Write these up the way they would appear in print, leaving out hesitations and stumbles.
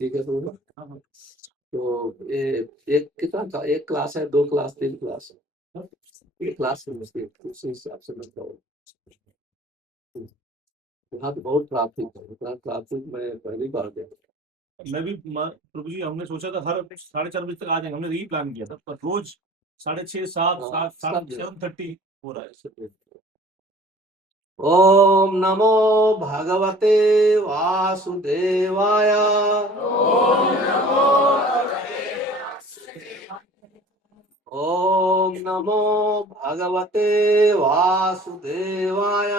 ठीक है तो ये एक कितना एक क्लास है, 2 क्लास, 3 क्लास है? एक क्लास है उसकी, उसी हिसाब से मैं कहूँ। यहाँ तो बहुत ट्रैफिक है, इतना ट्रैफिक मैं पहली बार देखा। मैं भी प्रभु जी, हमने सोचा था हर 4:30 बजे तक आ जाएंगे, हमने यही प्लान किया था, पर रोज 6:30, 7, 7:30 हो रहा है। ओम नमो भगवते वासुदेवाय। ओम नमो भगवते वासुदेवाय।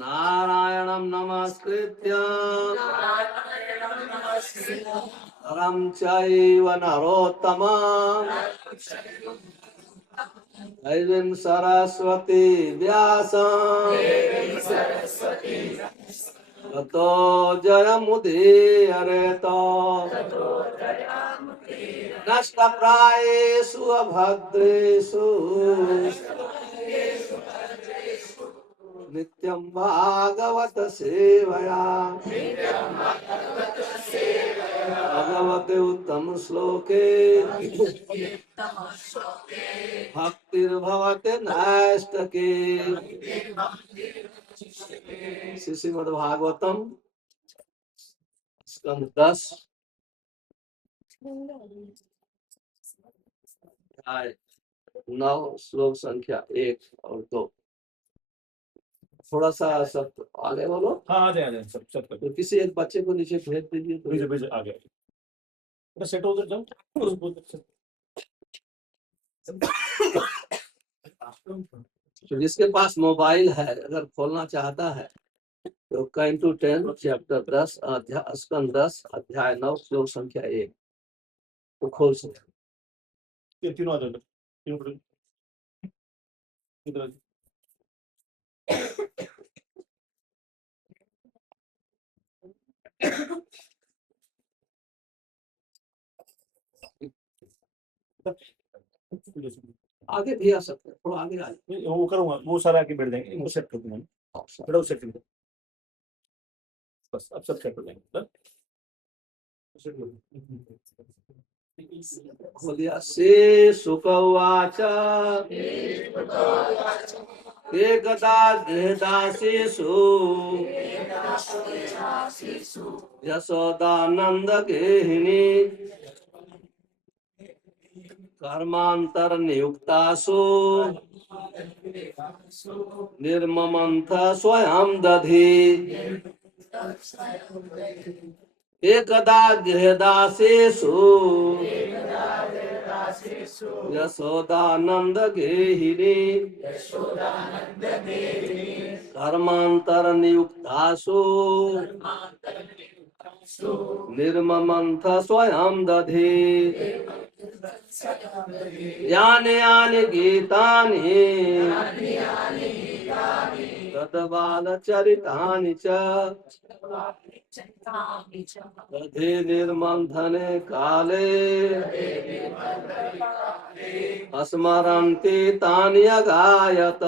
नारायणं नमस्कृत्य नरं चैव नरोत्तमं देवीं सरस्वती व्यासं ततो जयमुदीरयेत। नष्टप्रायेषु अभद्रेषु नित्यं भागवत सेवया भगवते उत्तम श्लोके भक्तिर्भवते नैष्टके। श्रीमद्भागवतम स्कंद 10 9 श्लोक संख्या 1 और 2। थोड़ा सा सब आगे बोलो। हाँ आ जाए सब तो किसी एक बच्चे को नीचे भेज दीजिए तो भेजे आ गया। सेट हो जाओ तो जिसके पास मोबाइल है अगर खोलना चाहता है तो काइन टू 10 चैप्टर 10 अध्याय स्कंद 10 अध्याय 9 श्लोक संख्या 1 तो खोल सकते। ये तीनों आ जाओ इधर। आगे भी आ सकते हैं, थोड़ा आगे आ जाए। वो करूंगा, वो सारा आके बैठ जाएंगे, इनको सेट कर दूंगा। बैठो सेट कर दो बस, अब सब सेट हो जाएंगे। बोलिया से सुख उवाच एकदा गृहदासीषु यशोदानंद गेहिनी कर्मांतर नियुक्तासु निर्ममंथ स्वयं दधि। एकदा गृहदासीषु यशोदानंद गेहिनी कर्मांतर नियुक्तासु निर्ममंथ स्वयं दधि। यानि यानि गीतानि तद्बालचरितानि च दधि निर्मन्थने काले स्मरन्ति तानि अगायत।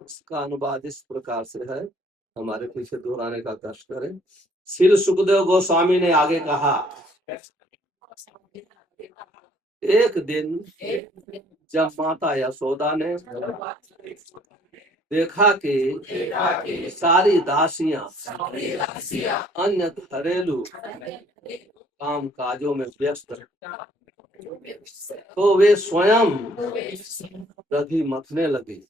इसका अनुवाद इस प्रकार से है, हमारे पीछे दोहराने का कष्ट करें। श्री सुखदेव गोस्वामी ने आगे कहा, एक दिन जब माता यशोदा ने देखा कि सारी दासियां अन्य घरेलू काम काजों में व्यस्त हैं, तो वे स्वयं दही मथने लगी।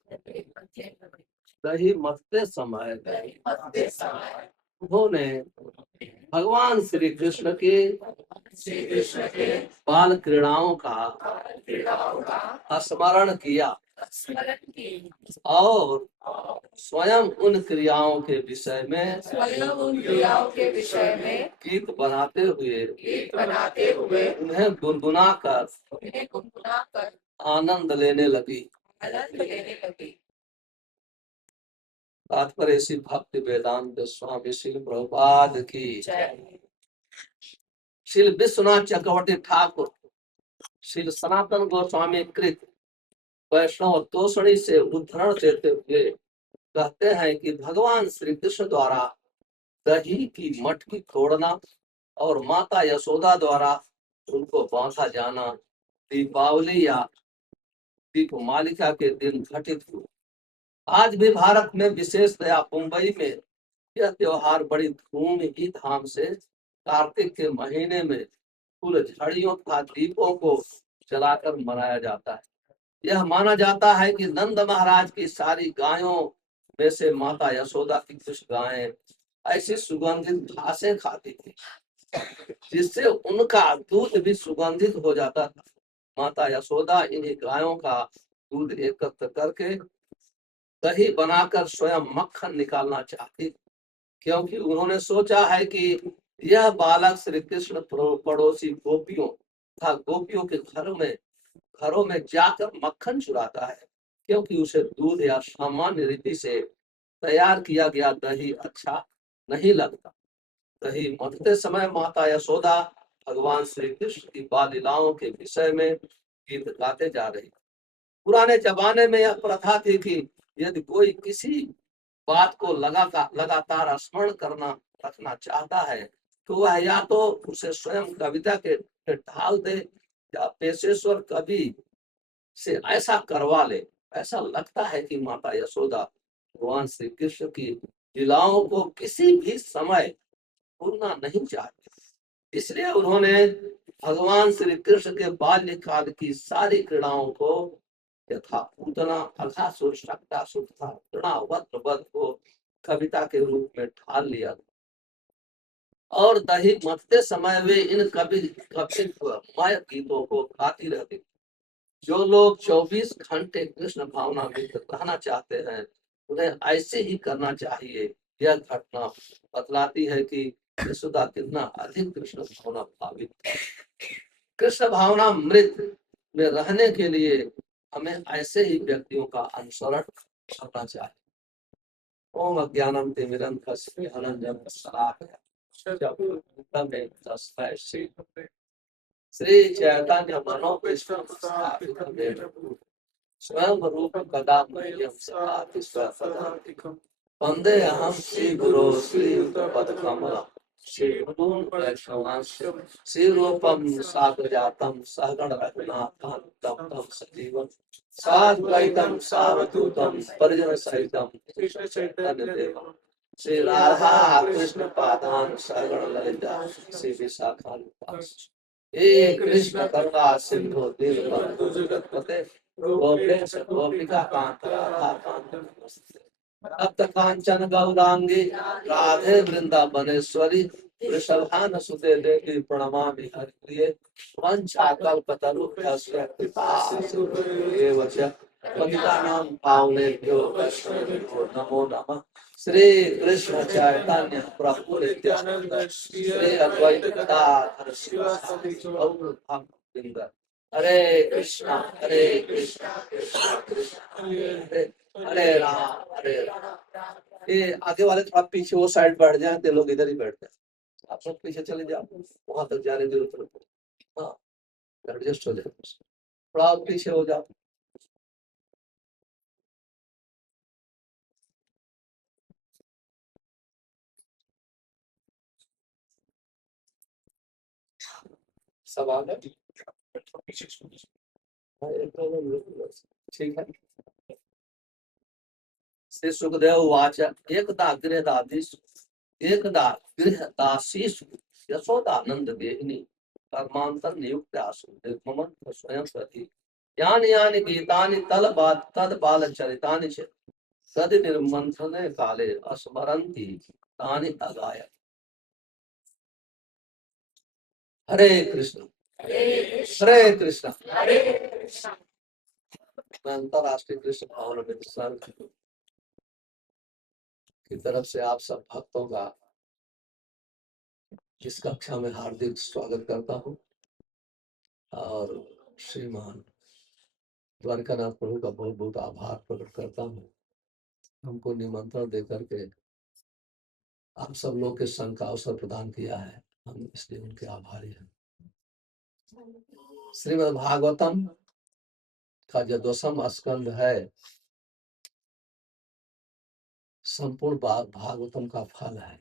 दही मथते समय उन्होंने भगवान श्री कृष्ण के बाल क्रीड़ाओं का स्मरण किया और स्वयं उन क्रियाओं के विषय में गीत बनाते हुए उन्हें गुनगुना कर आनंद लेने लगी। तात्पर्य श्री भक्ति वेदांत स्वामी श्री प्रभुपाद की। श्री विश्वनाथ चक्रवर्ती ठाकुर श्री सनातन गोस्वामी कृत वैष्णव तोषणी से उद्धरण देते हुए कहते हैं कि भगवान श्री कृष्ण द्वारा दही की मटकी तोड़ना और माता यशोदा द्वारा उनको बांधा जाना दीपावली या दीपमालिका के दिन घटित हुआ। आज भी भारत में विशेषतया मुंबई में यह त्योहार बड़ी धूम ही धाम से कार्तिक के महीने में फुलझड़ियों तथा दीपों को जलाकर मनाया जाता है। यह माना जाता है कि नंद महाराज की सारी गायों में से माता यशोदा की कुछ गायें ऐसी सुगंधित घासें खाती थी जिससे उनका दूध भी सुगंधित हो जाता था। माता यशोदा इन्हीं गायों का दूध एकत्र करके दही बनाकर स्वयं मक्खन निकालना चाहती थी, क्योंकि उन्होंने सोचा है कि यह बालक श्री कृष्ण पड़ोसी गोपियों तथा गोपियों के घरों में जाकर मक्खन चुराता है, क्योंकि उसे दूध या सामान्य रीति से तैयार किया गया दही अच्छा नहीं लगता। दही मथते समय माता यशोदा भगवान श्री कृष्ण की बाल लीलाओं के विषय में गीत गाते जा रही। पुराने जमाने में यह प्रथा थी कि यदि कोई किसी बात को लगातार स्मरण करना रखना चाहता है तो वह या तो उसे स्वयं कविता के ढाल दे या पेशेश्वर कवि से ऐसा करवा ले। ऐसा लगता है कि माता यशोदा भगवान श्री कृष्ण की लीलाओं को किसी भी समय भूलना नहीं चाहती, इसलिए उन्होंने भगवान श्री कृष्ण के बाल्यकाल की सारी क्रीड़ाओं को यथा पूतना अघासुर शक्तासुर तथा तृणावत को कविता के रूप में ढाल लिया और दही मथते समय वे इन कवित्वमय गीतों को गाती रहती। जो लोग 24 घंटे कृष्ण भावना में रहना चाहते हैं उन्हें ऐसे ही करना चाहिए। यह घटना बतलाती है कि यशोदा कितना अधिक कृष्ण भावना भावित है। कृष्ण भावना मृत में रहने के लिए हमें ऐसे ही व्यक्तियों का अनुसरण करना चाहिए। ओम अज्ञानम तिमिरन्धस्य ज्ञानाञ्जनशलाकया चक्षुरुन्मिलितं श्री चैतन्य मनोभीष्टं स्थापितं येन भूतले स्वयं रूप कदा मह्यं ददाति स्वपदान्तिकम् वन्दे अहं श्रीगुरो श्रीयुतपदकमलं श्रीगुरून् वैष्णवांश्च श्रीरूपं साग्रजातं सहगण रघुनाथान्वितं तं सजीवं साद्वैतं सावधूतं परिजनसहितं कृष्णचैतन्यदेवं श्री राधा कृष्ण पादान् सहगण ललिता श्री विशाखान्वितांश्च हे कृष्ण करुणा सिंधु दीनबन्धु जगत्पते गोपेश गोपिका कांत राधा कांत नमस्ते। तप्त कांचन गौरांगी राधे वृंदावनेश्वरी वृषभानुसुते देवी प्रणमामि हरिप्रिये वंशाकल्पतरुभ्यश्च कृपा सिन्धुभ्येव च पतितानां पावनेभ्यो वैष्णवेभ्यो नमो नमः। श्री कृष्ण चैतन्य प्रभु नित्यानंद श्री अद्वैत गदाधर शिवासादि गौरभक्तवृंद। हरे कृष्णा कृष्णा कृष्णा हरे हरे राम। ये आगे वाले थोड़ा पीछे वो साइड बैठ जाए तो लोग इधर ही बैठते हैं। आप सब पीछे चले जाओ, वहां तक जाने की जरूरत नहीं। हाँ, एडजस्ट हो जाए, थोड़ा आप पीछे हो जाओ। सब आ गए, ठीक है। श्री सुखदेव वाच एकदा गृहदासीषु यशोदानंद देहिनी कर्मांतर नियुक्त आसु निर्ममं स्वयं प्रति यानि यानि गीतानि तद बाल चरितानि च सदि निर्मंथने काले अस्मरन्ति तानि अगाय। हरे कृष्ण हरे कृष्ण। अंतरराष्ट्रीय कृष्ण भावना मित्र संघ की तरफ से आप सब भक्तों का इस कक्षा में हार्दिक स्वागत करता हूँ और श्रीमान द्वारकानाथ प्रभु का बहुत बहुत आभार प्रकट करता हूँ। हमको निमंत्रण देकर के आप सब लोग के संग का अवसर प्रदान किया है, हम इसलिए उनके आभारी हैं। श्रीमद् भागवतम का जो 2वां स्कंद है संपूर्ण भागवतम का फल है।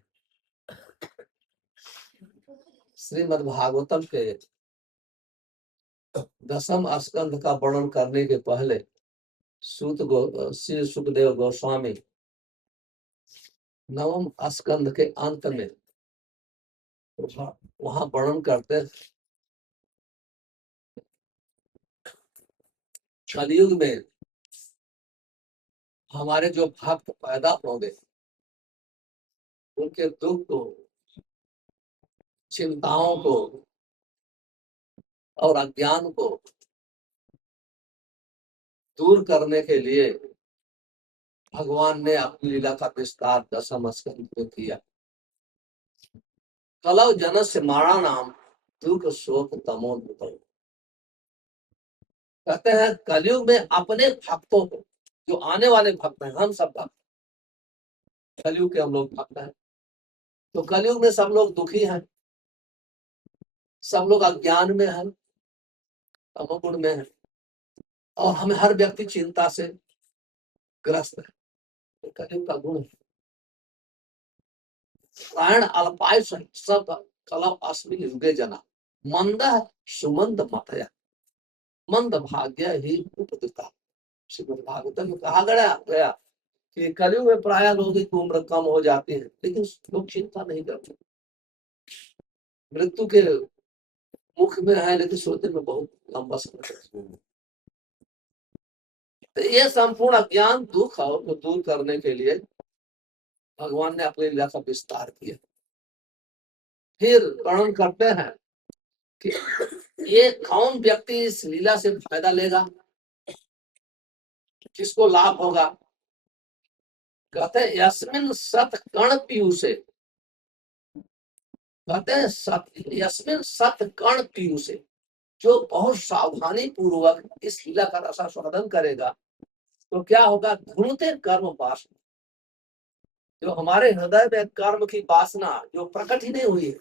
श्रीमद् भागवतम के 10वें स्कंध का वर्णन करने के पहले श्री सुखदेव गोस्वामी 9वें स्कंध के अंत में वहां वर्णन करते हैं कलयुग में हमारे जो भक्त पैदा होंगे उनके दुख को, चिंताओं को और अज्ञान को दूर करने के लिए भगवान ने अपनी लीला का विस्तार 10वें स्कंध में किया। कलौ जनस्य मारणाम दुख शोक तमोद्भव। कहते हैं कलयुग में अपने भक्तों को, जो आने वाले भक्त हैं, हम सब भक्त कलयुग के हम लोग भक्त हैं, तो कलयुग में सब लोग दुखी हैं, सब लोग अज्ञान में हैं, तमोगुण में हैं, और हमें हर व्यक्ति चिंता से ग्रस्त है। तो कलयुग का गुण है। प्राण अल्पायुष सब कलौ अस्मिन् युगे जना मंद सुमंद मतया मंद भाग्य ही उपदिता। श्रीमद् भागवतम में कहा गया कि कलयुग में प्राय लोगों की उम्र कम हो जाती है, लेकिन लोग चिंता नहीं करते। मृत्यु के मुख में है, लेकिन सोचने में बहुत लंबा समय। तो ये संपूर्ण अज्ञान दुख को दूर करने के लिए भगवान ने अपनी लीला का विस्तार किया। फिर वर्णन करते हैं कि ये कौन व्यक्ति इस लीला से फायदा लेगा, किसको लाभ होगा। कहते हैं यस्मिन सत कण पीयूषे, कहते हैं यस्मिन सत कण पीयूषे, जो बहुत सावधानी पूर्वक इस लीला का रसास्वादन करेगा तो क्या होगा। घूमते कर्म वासना, जो हमारे हृदय में कर्म की वासना जो प्रकट ही नहीं हुई है,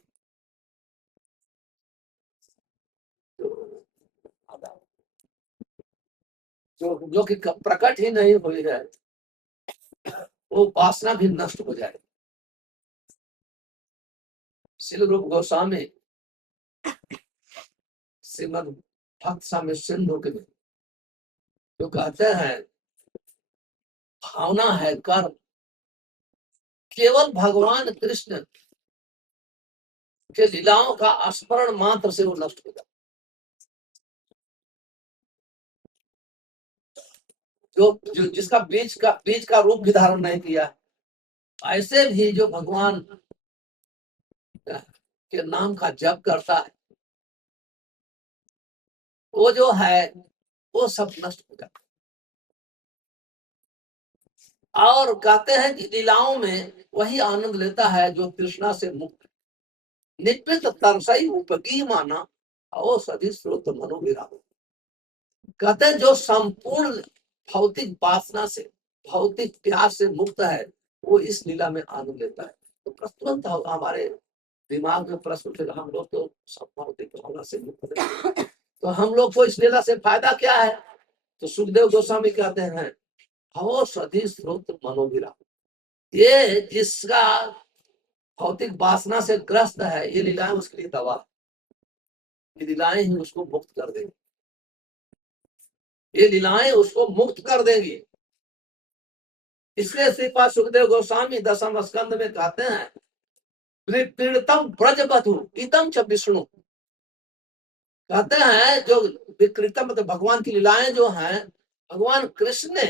जो कि प्रकट ही नहीं हुई है, वो वासना भी नष्ट हो जाए। श्री रूप गोस्वामी श्रीमद् भक्त स्वामी सिंधु के जो कहते हैं भावना है कर्म, केवल भगवान कृष्ण के लीलाओं का स्मरण मात्र से वो नष्ट हो जाता। जो जिसका बीज का रूप भी धारण नहीं किया, ऐसे भी जो भगवान के नाम का जप करता है, वो जो है वो सब नष्ट हो जाता। और कहते हैं कि लीलाओं में वही आनंद लेता है जो तृष्णा से मुक्त, नित्य तरसई उपगी माना औषधि स्रोत मनोविराम। कहते हैं जो संपूर्ण भौतिक वासना से, भौतिक प्यास से मुक्त है, वो इस लीला में आनंद लेता है। तो प्रस्तुत हमारे दिमाग में प्रश्न उठेगा, हम लोग तो सब भौतिक भावना से मुक्त है, तो हम लोग को इस लीला से फायदा क्या है। तो सुखदेव गोस्वामी कहते हैं औषधि स्रोत मनोविराम, ये जिसका भौतिक वासना से ग्रस्त है, ये लीलाएं उसके लिए दवा, ये लीलाएं ही उसको मुक्त कर देंगी, ये लीलाएं उसको मुक्त कर देंगी। इसलिए श्रीपाद सुखदेव गोस्वामी 10वें स्कंद में कहते हैं विकृतम ब्रजबधु इतम च विष्णु। कहते हैं जो विकृतम मतलब भगवान की लीलाएं जो हैं, भगवान कृष्ण ने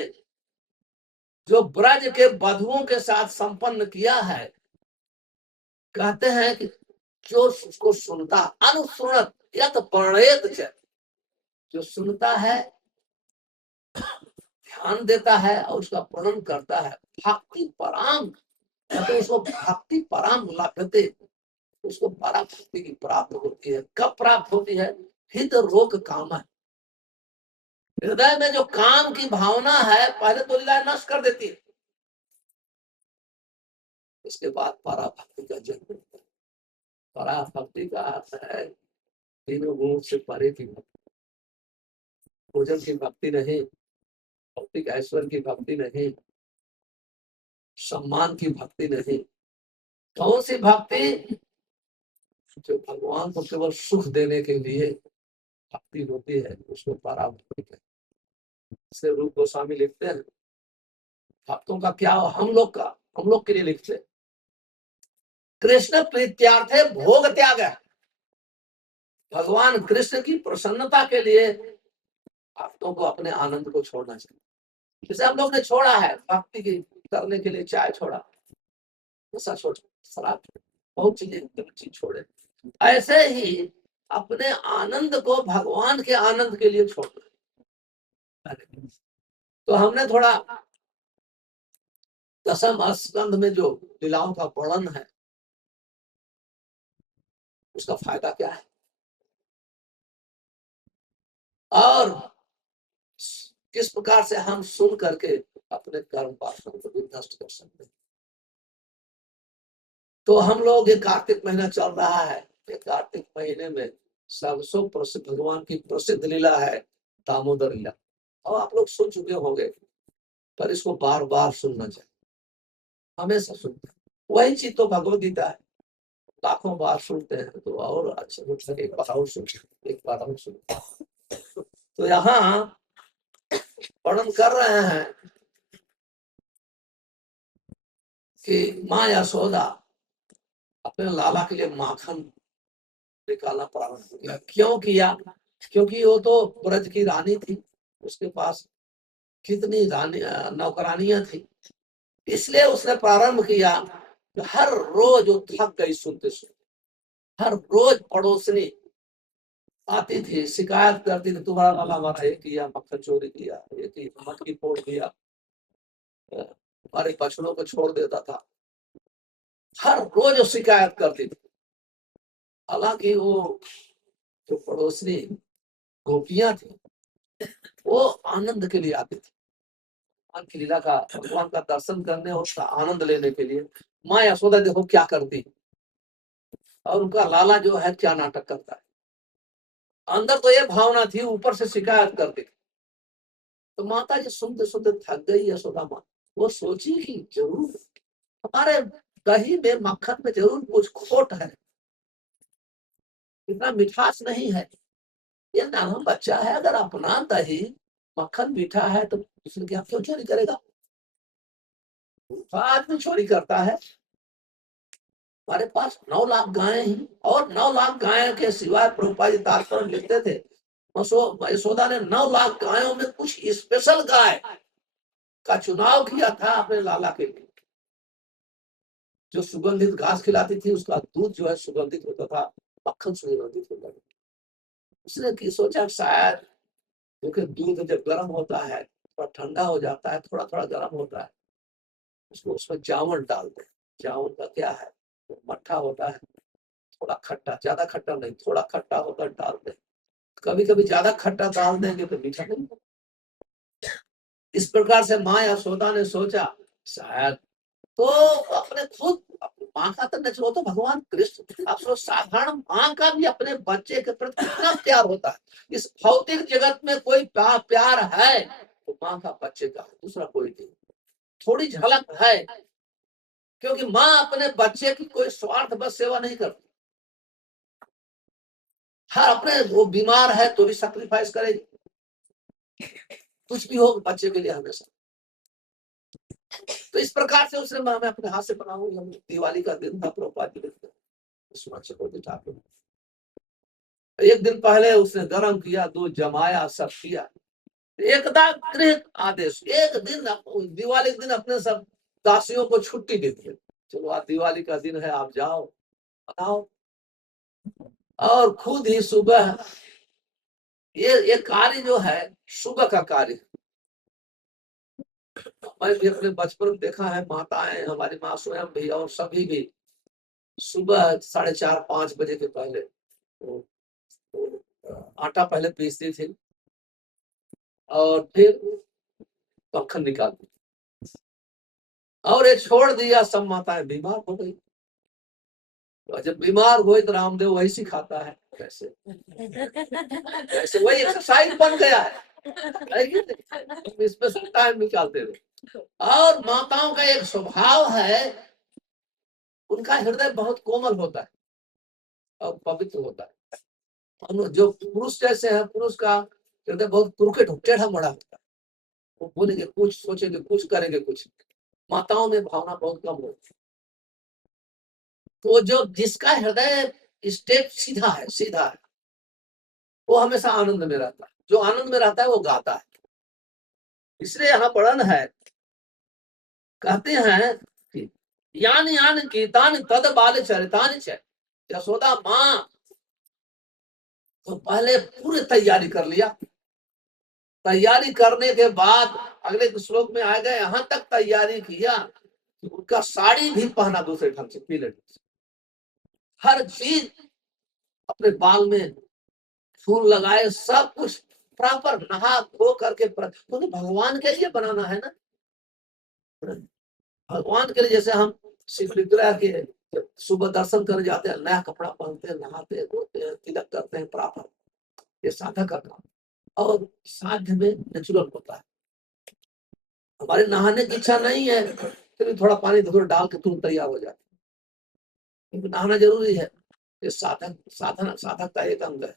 जो ब्रज के बधुओं के साथ संपन्न किया है, कहते हैं कि जो उसको सुनता अनुसुनत यत प्रणेत च, जो सुनता है, ध्यान देता है और उसका प्रणन करता है, भक्ति पराम, तो उसको भक्ति पराम लभते, उसको परा भक्ति की प्राप्त होती है। कब प्राप्त होती है। हित रोग काम है, हृदय में जो काम की भावना है पहले तो लीला नष्ट कर देती है, इसके बाद परा भक्ति का जन्म होता है। परा भक्ति का अर्थ है तीनों गुण से परे की भक्ति, भोजन की भक्ति नहीं, भौतिक ऐश्वर्य की भक्ति नहीं, सम्मान की भक्ति नहीं। कौन सी भक्ति? जो भगवान को केवल सुख देने के लिए भक्ति होती है, उसको पराभक्ति कहते हैं। इसलिए रूप गोस्वामी लिखते हैं, भक्तों का क्या, हम लोग के लिए लिखते हैं, कृष्ण प्रीत्यार्थे भोग त्याग है। भगवान कृष्ण की प्रसन्नता के लिए भक्तों को अपने आनंद को छोड़ना चाहिए। जैसे हम लोग ने छोड़ा है भक्ति की करने के लिए, चाय छोड़ा, नशा छोड़ा, शराब छोड़ा, बहुत चीज छोड़े, ऐसे ही अपने आनंद को भगवान के आनंद के लिए छोड़ना। तो हमने थोड़ा दसम स्कंध में जो लीलाओं का वर्णन है, उसका फायदा क्या है, और किस प्रकार से हम सुन करके अपने कर्म वासना को भी नष्ट कर सकते हैं। तो हम लोग, ये कार्तिक महीना चल रहा है, ये कार्तिक महीने में सबसे प्रसिद्ध भगवान की प्रसिद्ध लीला है दामोदर लीला। और आप लोग सुन चुके होंगे, पर इसको बार बार सुनना चाहिए, हमेशा सुनते हैं। वही चीज तो भगवद गीता है, लाखों बार सुनते हैं तो और अच्छा होता है, एक बार और सुनते, एक बार और सुनते। तो यहाँ वर्णन कर रहे हैं कि माँ यशोदा अपने लाला के लिए माखन निकालना प्रारंभ किया। क्यों किया? क्योंकि वो तो ब्रज की रानी थी, उसके पास कितनी रानी नौकरानियां थी, इसलिए उसने प्रारंभ किया। हर रोज वो थक गई सुनते सुनते, हर रोज पड़ोसनी आती थी, शिकायत करती थी, तुम्हारा लाला हमारा ये किया, मक्खन चोरी किया, ये की मटकी फोड़ दिया, हमारे बछड़ों को छोड़ देता था, हर रोज वो शिकायत करती थी। हालांकि वो जो पड़ोसनी गोपियां थी, वो आनंद के लिए आती थी, भगवान की लीला का, भगवान का दर्शन करने और उसका आनंद लेने के लिए। माँ यशोदा देखो क्या करती, और उनका लाला जो है क्या नाटक करता है। अंदर तो ये भावना थी, ऊपर से शिकायत करती थी। तो माता जी सुनते सुनते थक गई यशोदा माँ। वो सोची कि जरूर हमारे दही में, मक्खन में जरूर कुछ खोट है, इतना मिठास नहीं है। ये नाम बच्चा है, अगर अपना दही मक्खन मीठा है तो दूसरे के यहाँ क्यों चोरी करेगा? आदमी चोरी करता है। हमारे पास 9 लाख गायें हैं, और 9 लाख गायों के सिवाय प्रभुपाद जी तात्पर्य लिखते थे, यशोदा ने 9 लाख गायों में कुछ स्पेशल गाय का चुनाव किया था अपने लाला के लिए, जो सुगंधित घास खिलाती थी, उसका दूध जो है सुगंधित होता था, मक्खन सुगंधित होता था। उसने सोचा शायद, क्योंकि दूध जब गर्म होता है थोड़ा ठंडा हो जाता है, थोड़ा थोड़ा गर्म होता है, उसको उसमें चावल डाल दे। चावल का क्या है, मट्ठा होता है, थोड़ा खट्टा, ज्यादा खट्टा नहीं, थोड़ा खट्टा होकर डाल दे। कभी कभी ज्यादा खट्टा डाल देंगे तो मीठा नहीं होगा। इस प्रकार से माँ यशोदा ने सोचा शायद, तो अपने खुद माँ का तो नचलो तो भगवान कृष्ण, आप सोच साधारण माँ का भी अपने बच्चे के प्रति कितना प्यार होता है। इस भौतिक जगत में कोई प्यार है तो माँ का बच्चे का, दूसरा कोई नहीं। थोड़ी झलक है, क्योंकि माँ अपने बच्चे की कोई स्वार्थ बस सेवा नहीं करती। हर अपने, वो बीमार है तो भी सैक्रिफाइस करेगी, कुछ भी हो बच्चे के लिए हमेशा। तो इस प्रकार से उसने मैं अपने हाथ से बनाऊंगी। दिवाली का दिन था, प्रभुपाद जी ने एक दिन पहले उसने गर्म किया, दूध जमाया, सब किया, एकदम आदेश, एक दिन दिवाली के दिन अपने सब दासियों को छुट्टी दे दी, चलो आज दिवाली का दिन है, आप जाओ बनाओ। और खुद ही सुबह, ये कार्य जो है सुबह का कार्य, मैं भी अपने बचपन में देखा है, माताएं, हमारी माँ स्वयं भी और सभी भी सुबह 4:30-5 बजे के पहले आटा पहले पीसती थी और फिर मक्खन निकालती, और ये छोड़ दिया, सब माताएं बीमार हो गई। तो जब बीमार हुए तो रामदेव वही सिखाता है, कैसे वही एक्सरसाइज बन गया है। है कि नहीं? स्पेशल टाइम निकालते रहे। और माताओं का एक स्वभाव है, उनका हृदय बहुत कोमल होता है और पवित्र होता है। और जो पुरुष जैसे है, पुरुष का हृदय बहुत क्रूकेट टेढ़ा मड़ा होता है। वो बोलेंगे कुछ, सोचेंगे कुछ, करेंगे कुछ। माताओं में भावना बहुत कम होती है। तो जो जिसका हृदय स्टेप सीधा है, सीधा है, वो हमेशा आनंद में रहता है। जो आनंद में रहता है वो गाता है। इसलिए यहाँ वर्णन है, कहते हैं कि यान यान गीतान तद बाल चरितान च। यशोदा माँ तो पहले पूरी तैयारी कर लिया। तैयारी करने के बाद अगले श्लोक में आ गए, यहाँ तक तैयारी किया कि उनका साड़ी भी पहना दूसरे ढंग से, पीले ढंग से। हर चीज अपने बाल में फूल लगाए, सब कुछ प्रॉपर नहा धो करके, क्योंकि भगवान के लिए बनाना है ना। भगवान के लिए, जैसे हम शिव विग्रह के सुबह दर्शन कर जाते हैं, नया कपड़ा पहनते हैं, नहाते धोते हैं, तिलक करते हैं प्रॉपर, ये साधक का काम। और साध्य में नेचुरल होता है। हमारे नहाने की इच्छा नहीं है, फिर थोड़ा पानी थोड़ा डाल के तुम तैयार हो जाते, क्योंकि नहाना जरूरी है। ये साधक का एक अंग है।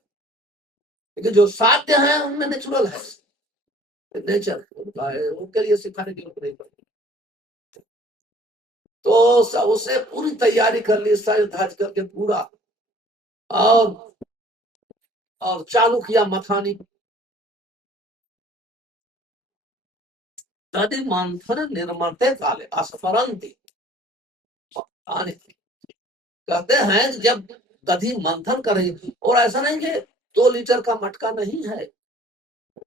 लेकिन जो साध्य है उनमें नेचुरल है, नेचर उनका है, उनके लिए सिखाने की जरूरत नहीं पड़ती। तो उसे पूरी तैयारी कर ली, सज धज करके पूरा, और चालू किया मथानी। तदि मंथन निर्मते काले अस्मरंती। कहते हैं जब दधि मंथन करेगी, और ऐसा नहीं कि 2 लीटर का मटका नहीं है,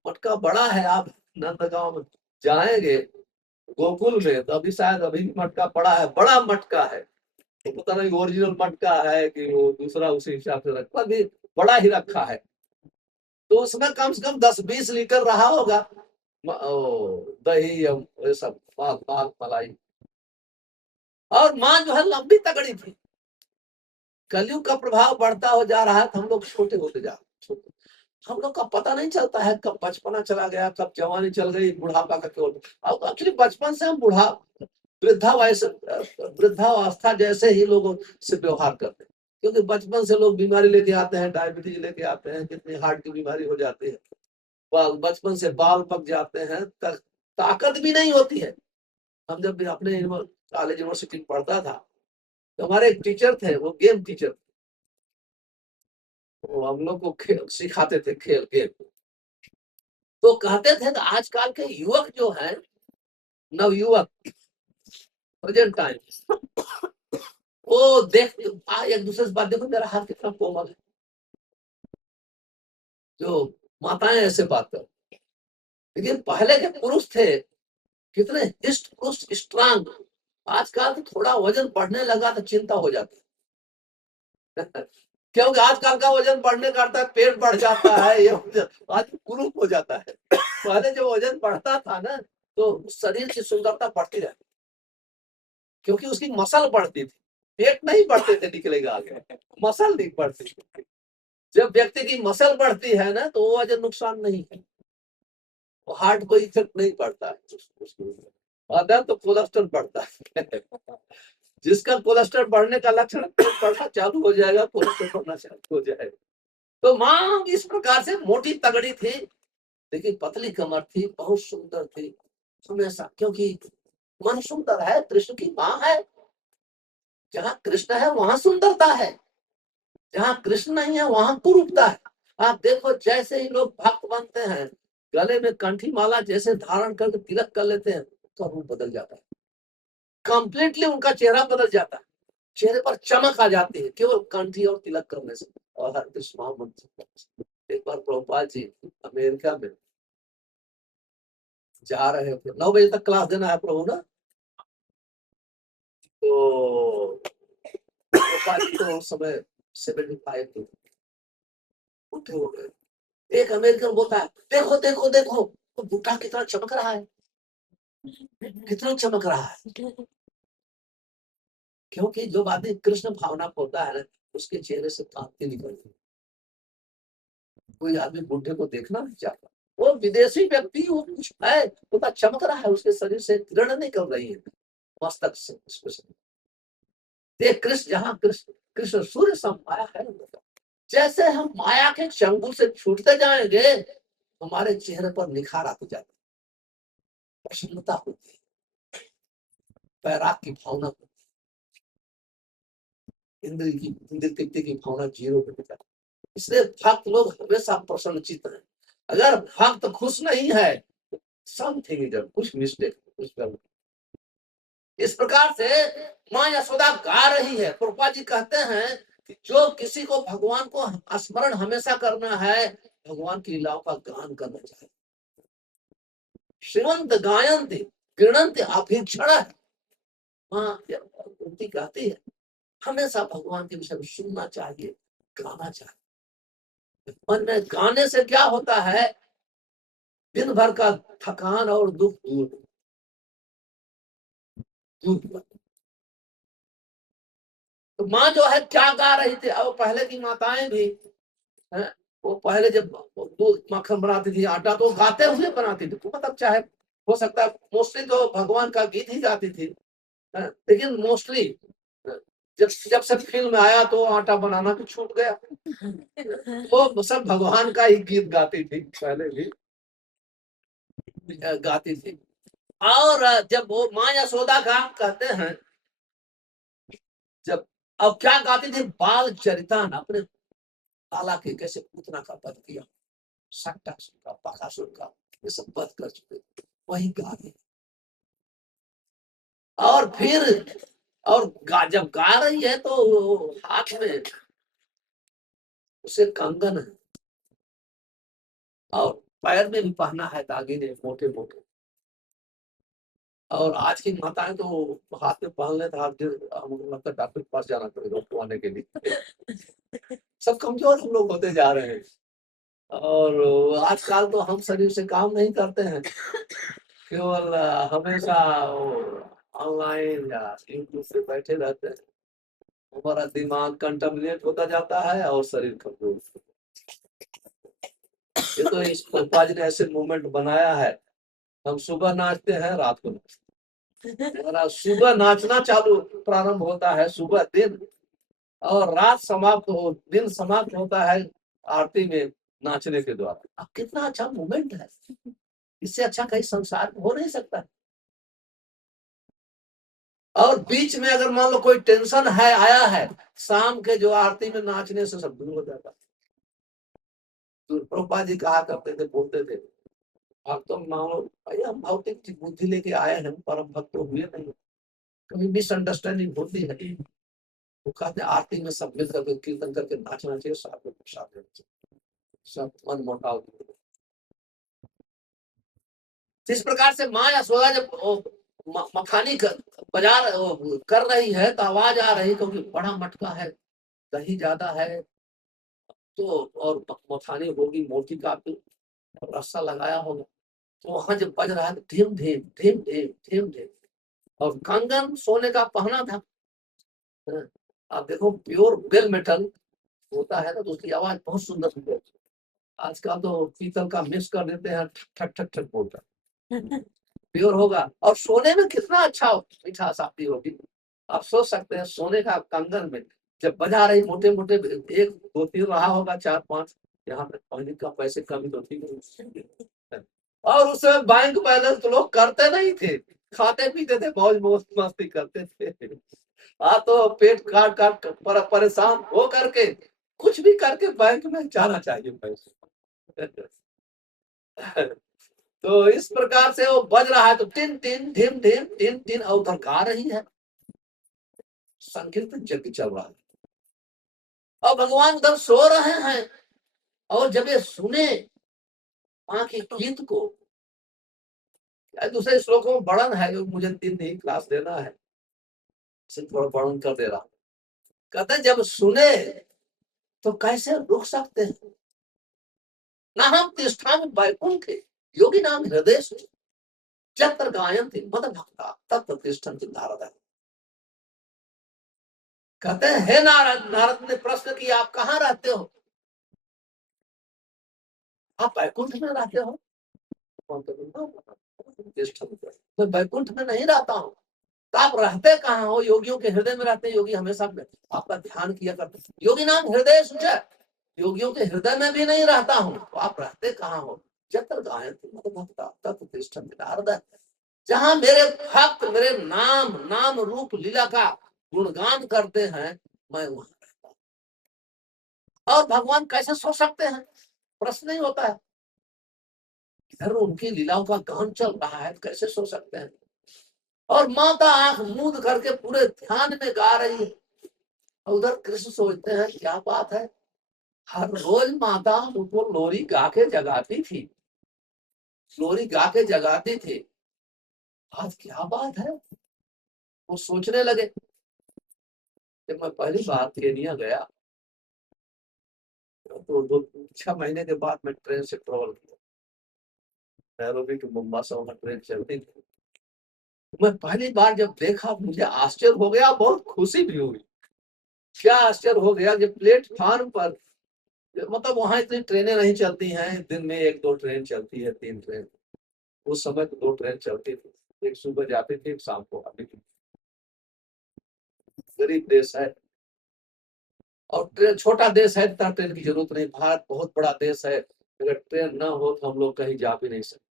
मटका बड़ा है। आप नंदगांव में जाएंगे गोकुल में, तो अभी शायद अभी भी मटका पड़ा है, बड़ा मटका है। तो पता नहीं ओरिजिनल मटका है कि वो दूसरा उसी हिसाब से रखा, अभी बड़ा ही रखा है। तो उसमें कम से कम 10-20 लीटर रहा होगा दही, ये सब पाल मलाई। और माँ जो है लंबी तगड़ी थी। कलयुग का प्रभाव बढ़ता हो जा रहा है, तो हम लोग छोटे होते जा रहे हैं। हम लोग का पता नहीं चलता है कब बचपना चला गया, कब जवानी चल गई, बुढ़ापा का केवल। अब एक्चुअली बचपन से हम वृद्धावस्था जैसे ही लोगों से व्यवहार करते हैं। क्योंकि बचपन से लोग बीमारी लेके आते हैं, डायबिटीज लेके आते हैं, कितनी हार्ट की बीमारी हो जाती है, बचपन से बाल पक जाते हैं, ताकत भी नहीं होती है। हम जब भी अपने कॉलेज यूनिवर्सिटी में पढ़ता था, तो हमारे एक टीचर थे, वो गेम टीचर, वो हम लोग को खेल सिखाते थे, खेल गेम। तो कहते थे कि आजकल के युवक जो है, नवयुवक, प्रेजेंट टाइम, वो देख एक दूसरे से बात, देखो मेरा हाथ कितना कोमल है। जो माताएं ऐसे बात कर, लेकिन पहले के पुरुष थे कितने हिस्ट पुरुष, स्ट्रांग। आजकल तो थोड़ा वजन बढ़ने लगा तो चिंता हो जाती है। क्योंकि आजकल का वजन बढ़ने का है, पेट बढ़ जाता है, ये आज कुरूप हो जाता है। पहले जो वजन बढ़ता था ना, तो शरीर की सुंदरता बढ़ती रहती, क्योंकि उसकी मसल बढ़ती थी, पेट नहीं बढ़ते थे निकलेगा आगे, मसल नहीं बढ़ती थी। जब व्यक्ति की मसल बढ़ती है ना, तो वो वजन नुकसान नहीं है, हार्ट को इफेक्ट नहीं पड़ता है, अदर तो कोलेस्ट्रॉल बढ़ता है। जिसका कोलेस्ट्रॉल बढ़ने का लक्षण बढ़ना चालू हो जाएगा, कोलेस्ट्रॉल बढ़ना चालू हो जाएगा। तो माँ इस प्रकार से मोटी तगड़ी थी, लेकिन पतली कमर थी, बहुत सुंदर थी हमेशा, क्योंकि मन सुंदर है, कृष्ण की माँ है। जहाँ कृष्ण है वहां सुंदरता है, जहाँ कृष्ण नहीं है वहां कुरूपता है। आप देखो जैसे ही लोग भक्त बनते हैं, गले में कंठी माला जैसे धारण करके तिलक कर लेते हैं, तो रूप बदल जाता है, कंप्लीटली उनका चेहरा बदल जाता है, चेहरे पर चमक आ जाती है केवल कंठी और तिलक करने से और हर कृष्ण महामंत्र। एक बार प्रभुपाद जी अमेरिका में जा रहे थे, 9 बजे तक क्लास देना है प्रभु ना, तो तो समय 75 थे, उठे हो गए। एक अमेरिकन बोलता है, देखो देखो देखो तो बुढ़ा कितना चमक रहा है, कितना चमक रहा है। क्योंकि जो आदमी कृष्ण भावना होता है ना, उसके चेहरे से कांति निकलती है। कोई आदमी बुढ़े को देखना नहीं चाहता, वो विदेशी व्यक्ति, वो कुछ है, वो चमक रहा है, उसके शरीर से किरण निकल रही है मस्तक से। देख कृष्ण, जहाँ कृष्ण कृष्ण सूर्य समाया है, जैसे हम माया के चंगुल से छूटते जाएंगे, हमारे चेहरे पर निखार आते जाते, प्रसन्नता होती है, पैराग की भावना होती है, इंद्र तृप्ति की भावना जीरो हो जाती है। इसलिए भक्त लोग हमेशा प्रसन्नचित्त हैं। अगर भक्त खुश नहीं है, समथिंग इज, कुछ मिस्टेक, कुछ गड़बड़। इस प्रकार से माँ यशोदा गा रही है। प्रभुपाद जी कहते हैं कि जो किसी को भगवान को स्मरण हमेशा करना है, भगवान की लीलाओं का गान करना चाहिए। श्रीमंत गायंती गृणंती अभीक्षण है, माँ उनकी कहती है हमेशा भगवान के विषय में सुनना चाहिए, गाना चाहिए। मन में गाने से क्या होता है, दिन भर का थकान और दुख दूर। तो माँ जो है क्या गा रही थी, अब पहले की माताएं भी हैं, वो पहले जब दूध मक्खन बनाती थी, आटा, तो गाते हुए बनाती थी। तो मतलब चाहे हो सकता है मोस्टली तो भगवान का गीत ही गाती थी, लेकिन मोस्टली जब जब से फिल्म आया तो आटा बनाना भी छूट गया, तो सब भगवान का ही गीत गाती थी, पहले भी गाती थी। और जब वो माँ यशोदा का कहते हैं, जब अब क्या गाती थी, बाल चरितान, अपने लाला के कैसे पूतना का वध किया, शक्टासुर का, बकासुर का, ये सब वध कर चुके, वही गा रही। और फिर जब गा रही है तो हाथ में उसे कंगन है, और पैर में भी पहना है दागिने मोटे मोटे। और आज की माताएं तो हाथ में पहन ले, हमको लगता है डॉक्टर के पास जाना पड़ेगा उसको आने के लिए। सब कमजोर हम लोग होते जा रहे हैं, और आजकल तो हम शरीर से काम नहीं करते हैं, केवल हमेशा ऑनलाइन या यूट्यूब से बैठे रहते हैं। हमारा दिमाग कंटामिनेट होता जाता है और शरीर कमजोर। ये तो इस पप्पा जी ने ऐसे मूवमेंट बनाया है, हम सुबह नाचते हैं, रात को नाचते हैं। हमारा सुबह नाचना चालू प्रारंभ होता है सुबह दिन, और रात दिन समाप्त होता है आरती में नाचने के द्वारा। अब कितना अच्छा मूवमेंट है, इससे अच्छा कहीं संसार में हो नहीं सकता। और बीच में अगर मान लो कोई टेंशन है आया है, शाम के जो आरती में नाचने से सब दूर हो जाता है। तो प्रभुपाद जी कहा करते थे, बोलते थे, आप तो मानो भाई हम भौतिक बुद्धि लेके आए हैं, परम भक्त तो हुए नहीं, कभी मिसअंडरस्टैंडिंग होती है। वो कहते आरती में सब मिल करके कीर्तन करके नाचना चाहिए, साथ में प्रसाद देना चाहिए, सब मन मोटाव। इस प्रकार से माँ यशोदा जब मखानी कर रही है तो आवाज आ रही, क्योंकि बड़ा मटका है, दही ज्यादा है, तो और मखानी होगी मोटी काफी, रस्सा लगाया होगा, तो वहां जब बज रहा है तो धीम धीम धीम धीम धीम धीम, और कंगन सोने का पहना था। आप देखो प्योर बेल मेटल होता है ना, तो उसकी आवाज बहुत सुंदर होती है। आजकल तो पीतल का मिक्स कर देते हैं, ठक ठक ठक बोलता है। प्योर होगा, और सोने में कितना अच्छा मिठास आती होगी। आप सोच सकते हैं सोने का कंगन में जब बजा रही, मोटे मोटे, एक दो तीन रहा होगा, चार पांच, यहाँ पे पहले का पैसे कमी तो थी। और उस समय बैंक बैलेंस तो लोग करते नहीं थे, खाते पीते थे, मौज मस्ती करते थे। तो पेट काट काट परेशान हो करके कुछ भी करके बैंक में जाना चाहिए पैसे। तो इस प्रकार से वो बज रहा है, तो टिन टिन ढिम ढिम टिन टिन, और उधर गा रही है, संकीर्तन यज्ञ चल रहा है, और भगवान उधर सो रहे हैं। और जब ये सुने माँ के गीत को, दूसरे श्लोकों में वर्णन है, मुझे 3 नहीं क्लास देना है, थोड़ा वर्णन कर दे रहा हूं। कहते हैं जब सुने तो कैसे रुक सकते हैं, ना हम तिष्ठा में वैकुंठ योगी नाम हृदय से जब तक गायन थी मद भक्ता तब प्रतिष्ठन नारद। कहते हैं हे नारद, नारद ने प्रश्न किया आप कहाँ रहते हो, आप वैकुंठ में रहते हो, मैं वैकुंठ में नहीं रहता हूँ। तो आप रहते कहाँ हो? योगियों के हृदय में रहते हैं। योगी हमेशा आपका ध्यान किया करते। योगी नाम हृदय सुझे, योगियों के हृदय में भी नहीं रहता हूँ, तो आप रहते कहाँ हो? जत्र गायन्ति मद्भक्ता तत्र तिष्ठन्ति नारद। जहाँ मेरे भक्त मेरे नाम रूप लीला का गुणगान करते हैं, मैं वहां रहता हूँ। और भगवान कैसे सो सकते हैं? प्रश्न नहीं होता है। इधर उनकी लीलाओं का गान चल रहा है, कैसे सो सकते हैं? और माता आंख मूंद करके पूरे ध्यान में गा रही है, उधर कृष्ण सोचते हैं क्या बात है। हर रोज माता उनको लोरी गा के जगाती थी, लोरी गा के जगाती थी, आज क्या बात है? वो सोचने लगे। जब मैं पहली बार केनिया गया तो 6 महीने के बाद मैं ट्रेन से ट्रेवल किया, नैरोबी टू मोम्बासा वहां ट्रेन चलती थी। मैं पहली बार जब देखा मुझे आश्चर्य हो गया, बहुत खुशी भी हुई। क्या आश्चर्य हो गया कि प्लेटफार्म पर, मतलब वहां इतनी ट्रेनें नहीं चलती हैं, दिन में 1-2 ट्रेन चलती है, 3 ट्रेन। उस समय तो 2 ट्रेन चलती थी, एक सुबह जाती थी, एक शाम को आती थी। गरीब देश है और ट्रेन छोटा देश है, इतना ट्रेन की जरूरत नहीं। भारत बहुत बड़ा देश है, अगर ट्रेन ना हो तो हम लोग कहीं जा भी नहीं सकते।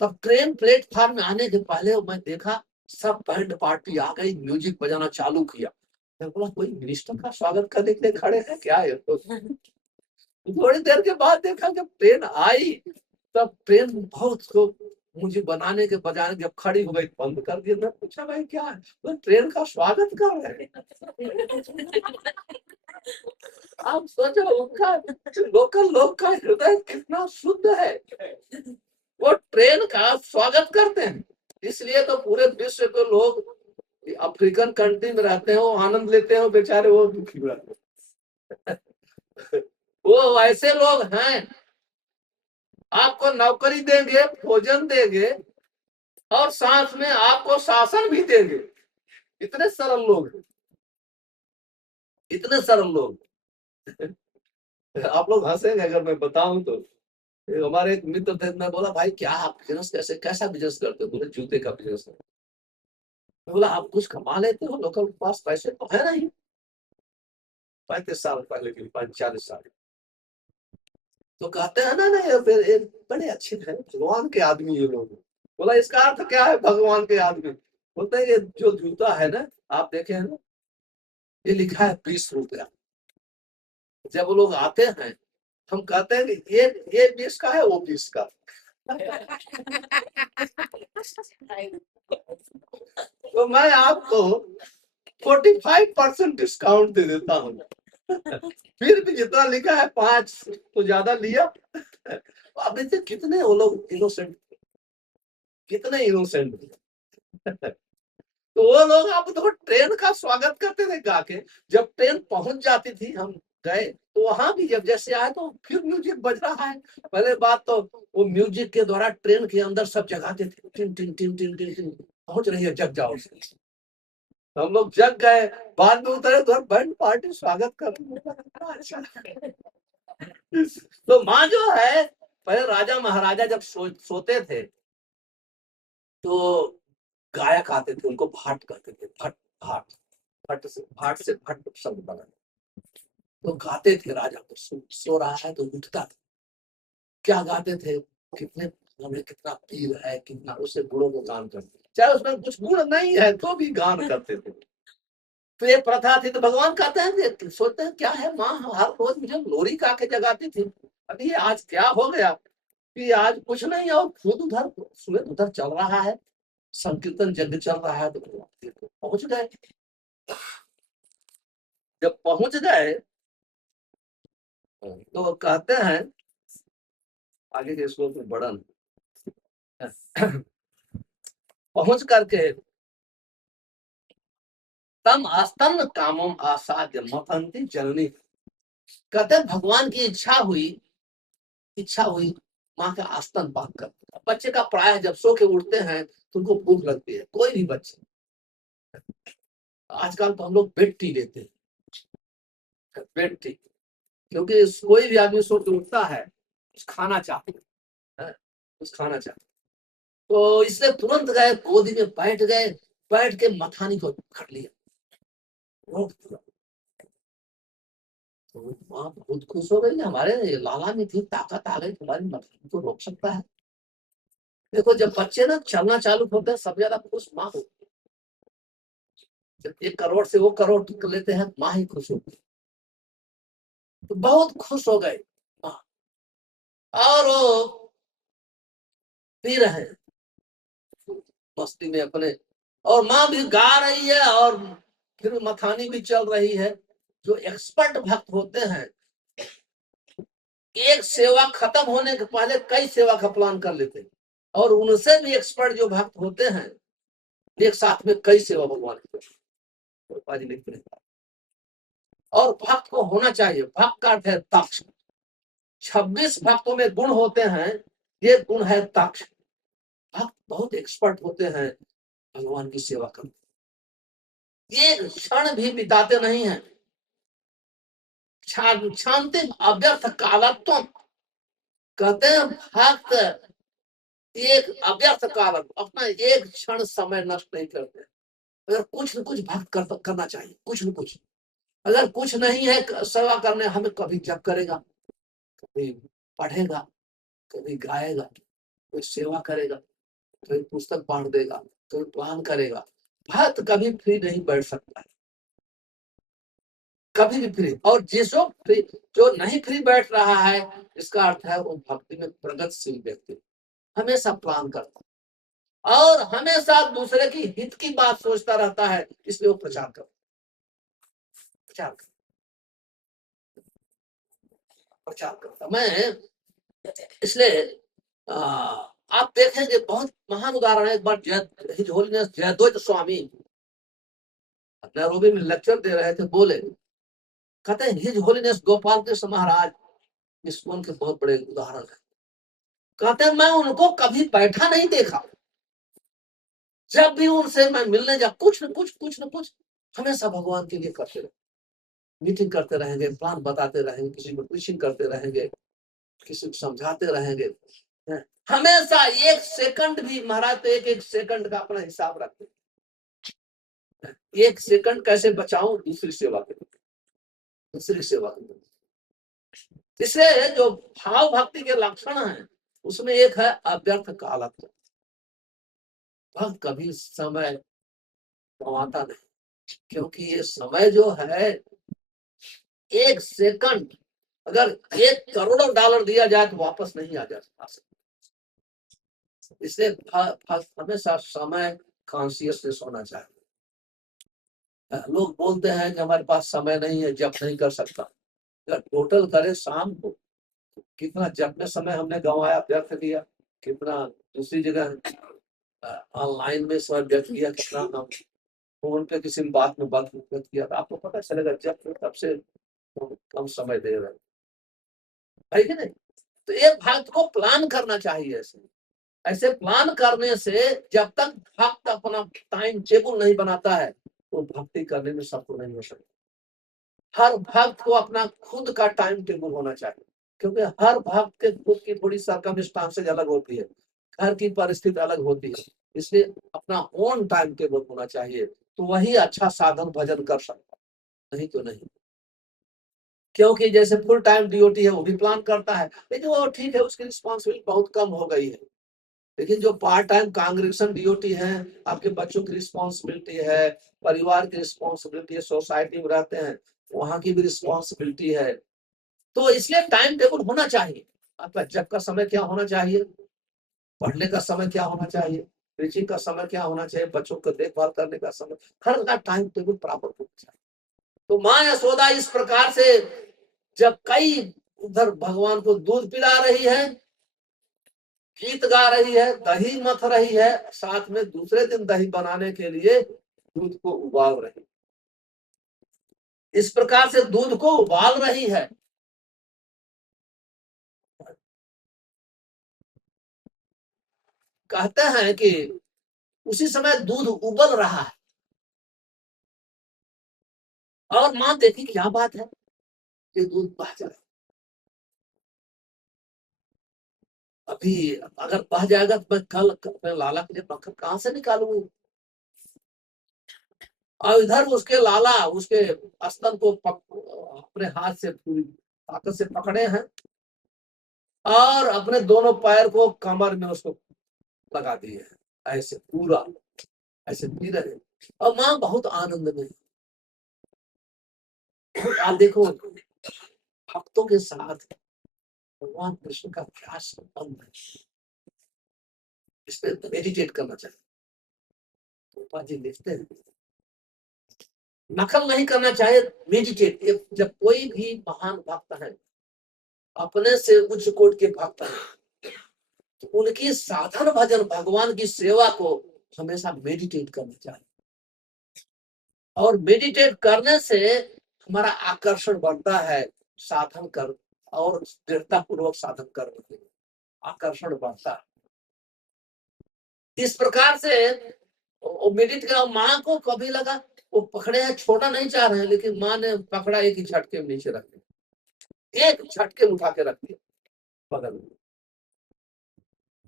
तब ट्रेन प्लेटफार्म में आने के पहले मैं देखा सब बैंड पार्टी आ गई, म्यूजिक बजाना चालू किया। मैं बोला कोई मिनिस्टर का स्वागत करने के लिए खड़े हैं क्या है? तो थोड़ी देर के बाद देखा जब ट्रेन आई, तब ट्रेन बहुत को मुझे बनाने के बजाय जब खड़ी हो गई बंद कर दिया। मैं पूछा भाई क्या है? तो ट्रेन का स्वागत कर रहे हैं। आप सोचो उनका लोकल लोग का हृदय कितना शुद्ध है, वो ट्रेन का स्वागत करते हैं। इसलिए तो पूरे विश्व के लोग अफ्रीकन कंट्री में रहते हैं, वो आनंद लेते हैं, बेचारे वो दुखी रहते हैं। वो ऐसे लोग हैं, आपको नौकरी देंगे, भोजन देंगे और साथ में आपको शासन भी देंगे। इतने सरल लोग हैं, इतने सरल लोग। आप लोग हंसेंगे अगर मैं बताऊं तो। हमारे एक मित्र थे, मैं बोला भाई क्या आप बिजनेस कैसा बिजनेस करते हो? बोले जूते का बिजनेस है। मैं बोला आप कुछ कमा लेते हो? लोकल के पास पैसे तो है नहीं। 35 साल पहले की, 40 साल। तो कहते हैं ना नहीं फिर बड़े अच्छे हैं, भगवान के आदमी ये लोग। बोला इसका अर्थ क्या है भगवान के आदमी? बोलते हैं ये जो जूता है ना, आप देखे हैं ना, ये लिखा है 20 रुपया। जब वो लोग आते हैं हम कहते हैं कि ये 20 का है, वो 20 का। तो मैं आपको 45% डिस्काउंट दे देता हूँ। फिर भी जितना लिखा है 5 तो ज्यादा लिया। आप देखते कितने वो लोग इनोसेंट, कितने इनोसेंट। तो वो लोग आप तो ट्रेन का स्वागत करते थे गा के। जब ट्रेन पहुंच जाती थी, हम गए तो वहां भी जब जैसे आए तो फिर म्यूजिक बज रहा है। पहले बात तो वो म्यूजिक के द्वारा ट्रेन के अंदर सब जगाते थे, tin tin tin tin tin tin, पहुंच रही है जग जाओ। हम लोग जग गए, बाद में उतरे तो बैंड पार्टी स्वागत कर रही है। तो माँ जो है, पहले राजा महाराजा जब सोते थे तो गायक आते थे, उनको भाट कहते थे। भट भाट, भाट से भट शब्द बना। तो गाते थे, राजा को सो रहा है तो उठता था। क्या गाते थे? कितने हमें कितना पीर है, कितना, उससे गुणों को गान करते, चाहे उसमें कुछ गुण नहीं है तो भी गान करते थे। तो ये प्रथा थी। तो भगवान कहते हैं, सोचते हैं क्या है, माँ हर रोज मुझे लोरी गा के जगाती थी, अभी आज क्या हो गया कि आज कुछ नहीं, और खुद उधर सूरज उधर चल रहा है, संकीर्तन यज्ञ चल रहा है। तो पहुंच गए। जब पहुंच गए तो कहते हैं आगे के श्लोक में वर्णन, पहुंच करके तम आस्तन कामम आसाद्य मथंती जननी। कहते हैं भगवान की इच्छा हुई माँ का आस्तन पान कर। बच्चे का प्राय जब सो के उठते हैं तो उनको भूख लगती है, कोई भी बच्चे। आजकल तो हम लोग बेड टी लेते हैं, बेड टी, क्योंकि कोई भी आदमी सो के उठता है, कुछ खाना चाहता है, कुछ खाना चाहते, तो इसलिए तुरंत गए, गोदी में बैठ गए, बैठ के मथानी को पकड़ लिया, रोक दिया। तो माँ बहुत खुश हो गई, हमारे लाला में थी ताकत आ गई, तुम्हारी मथानी को रोक सकता है। देखो जब बच्चे ना चलना चालू होते हैं, सबसे ज्यादा खुश माँ होती है। जब 1 करोड़ से वो करोड़ कर लेते हैं, माँ ही खुश होती है। तो बहुत खुश हो गए माँ, और वो पी रहे हैं मस्ती में अपने, और माँ भी गा रही है, और फिर मथानी भी चल रही है। जो एक्सपर्ट भक्त होते हैं, एक सेवा खत्म होने के पहले कई सेवा का प्लान कर लेते हैं, और उनसे भी एक्सपर्ट जो भक्त होते हैं, एक साथ में कई सेवा भगवान लिखते हैं। और भक्त को होना चाहिए, भक्त का अर्थ है दक्ष। 26 भक्तों में गुण होते हैं, ये गुण है दक्ष। भक्त बहुत एक्सपर्ट होते हैं भगवान की सेवा करने, एक क्षण भी बिताते नहीं है। शांति अव्यर्थ कालत्व कहते हैं, भक्त एक अव्यर्थ काल, अपना एक क्षण समय नष्ट नहीं करते। अगर कुछ न कुछ भक्त करना चाहिए, कुछ न कुछ। अगर कुछ नहीं है सेवा करने, हमें कभी जप करेगा, कभी पढ़ेगा, कभी गाएगा, कोई सेवा करेगा, कोई पुस्तक पढ़ देगा, कोई प्लान करेगा। भक्त कभी फ्री नहीं बैठ सकता है, कभी भी फ्री। और जिसको फ्री, जो नहीं फ्री बैठ रहा है, इसका अर्थ है वो भक्ति में प्रगतिशील व्यक्ति, हमेशा प्लान करता है और हमेशा दूसरे की हित की बात सोचता रहता है, इसलिए वो प्रचार करता, प्रचार करता। मैं इसलिए आप देखेंगे बहुत महान उदाहरण है। एक बार हिज होलीनेस जयद्वैत स्वामी नैरोबी में लेक्चर दे रहे थे, बोले, कहते हैं हिज होलीनेस गोपाल कृष्ण महाराज इस्कॉन के बहुत बड़े उदाहरण है। कहते हैं मैं उनको कभी बैठा नहीं देखा, जब भी उनसे मैं मिलने जा, कुछ न कुछ हमेशा भगवान के लिए करते रहे, मीटिंग करते रहेंगे, प्लान बताते रहेंगे, किसी को प्रीचिंग करते रहेंगे, किसी को समझाते रहेंगे। हमेशा 1 सेकंड भी महाराज तो 1 सेकंड का अपना हिसाब रखते, 1 सेकंड कैसे बचाऊं दूसरी सेवा के लिए, दूसरी सेवा के लिए। इसलिए जो भाव भक्ति के लक्षण हैं, उसमें एक है अव्यर्थ कालत्व। भक्त कभी समय गंवाता नहीं, क्योंकि ये समय जो है 1 सेकंड, अगर 1 करोड़ डॉलर दिया जाए तो वापस नहीं आ सकता। इसलिए हमेशा समय कॉन्शियसनेस होना चाहिए। लोग बोलते हैं कि हमारे पास समय नहीं है, जप नहीं कर सकता। अगर टोटल करे शाम को, कितना जप में समय हमने गंवाया, व्यर्थ किया, कितना दूसरी जगह ऑनलाइन में समय व्यर्थ किया, कितना हम फोन पे किसी बात में बात व्यर्थ किया, तो आपको पता चलेगा जब तब से कम समय दे रहे है कि नहीं। तो एक भक्त को प्लान करना चाहिए, ऐसे प्लान करने से जब तक भक्त अपना टाइम टेबल नहीं बनाता है, तो भक्ति करने में सफल नहीं हो सकता। हर भक्त को अपना खुद का टाइम टेबल होना चाहिए, क्योंकि हर भक्त के खुद की थोड़ी सर्कमस्टांसेस अलग होती है, घर की परिस्थिति अलग होती है। इसलिए अपना ओन टाइम टेबल होना चाहिए, तो वही अच्छा साधन भजन कर सकता, नहीं तो नहीं। क्योंकि जैसे फुल टाइम डीओटी है, वो भी प्लान करता है, लेकिन वो ठीक है, उसकी रिस्पॉन्सिबिलिटी बहुत कम हो गई है। लेकिन जो पार्ट टाइम कांग्रेगेशन डीओटी है, आपके बच्चों की रिस्पॉन्सिबिलिटी है, परिवार की रिस्पॉन्सिबिलिटी है, सोसाइटी में रहते हैं वहां की भी रिस्पॉन्सिबिलिटी है। तो इसलिए टाइम टेबल होना चाहिए। आपका जब का समय क्या होना चाहिए, पढ़ने का समय क्या होना चाहिए, प्रीचिंग का समय क्या होना चाहिए, बच्चों को देखभाल करने का समय, हर का टाइम टेबल प्रॉपर होना चाहिए। तो माँ यशोदा इस प्रकार से जब कई उधर भगवान को दूध पिला रही है, गीत गा रही है, दही मथ रही है, साथ में दूसरे दिन दही बनाने के लिए दूध को उबाल रही है। इस प्रकार से दूध को उबाल रही है। कहते हैं कि उसी समय दूध उबल रहा है, और मां देखी क्या बात है, ये दूध बह जा रहा है। अभी अगर बह जाएगा तो मैं कल मैं लाला के लिए मक्खन कहाँ से निकालूंगी? और इधर उसके लाला उसके स्तन को अपने हाथ से पूरी ताकत से पकड़े हैं और अपने दोनों पैर को कमर में उसको लगा दिए हैं, ऐसे पूरा ऐसे पी रहे हैं। और माँ बहुत आनंद में। आप देखो भक्तों के साथ भगवान कृष्ण का क्या संबंध है, इस पे मेडिटेट करना चाहिए। गोपा जी लिखते हैं नकल नहीं करना चाहिए, मेडिटेट। जब कोई भी महान भक्त है, अपने से उच्च कोट के भक्त है, तो उनकी साधन भजन भगवान की सेवा को हमेशा मेडिटेट करना चाहिए। और मेडिटेट करने से हमारा आकर्षण बढ़ता है, साधन कर और दृढ़ता पूर्वक साधन करने के लिए आकर्षण बढ़ता है। इस प्रकार से मेडिटेट कर। माँ को कभी लगा वो पकड़े हैं, छोड़ना नहीं चाह रहे हैं, लेकिन माँ ने पकड़ा, एक ही झटके में नीचे रख दिया, एक झटके उठा के रख दिया बगल में।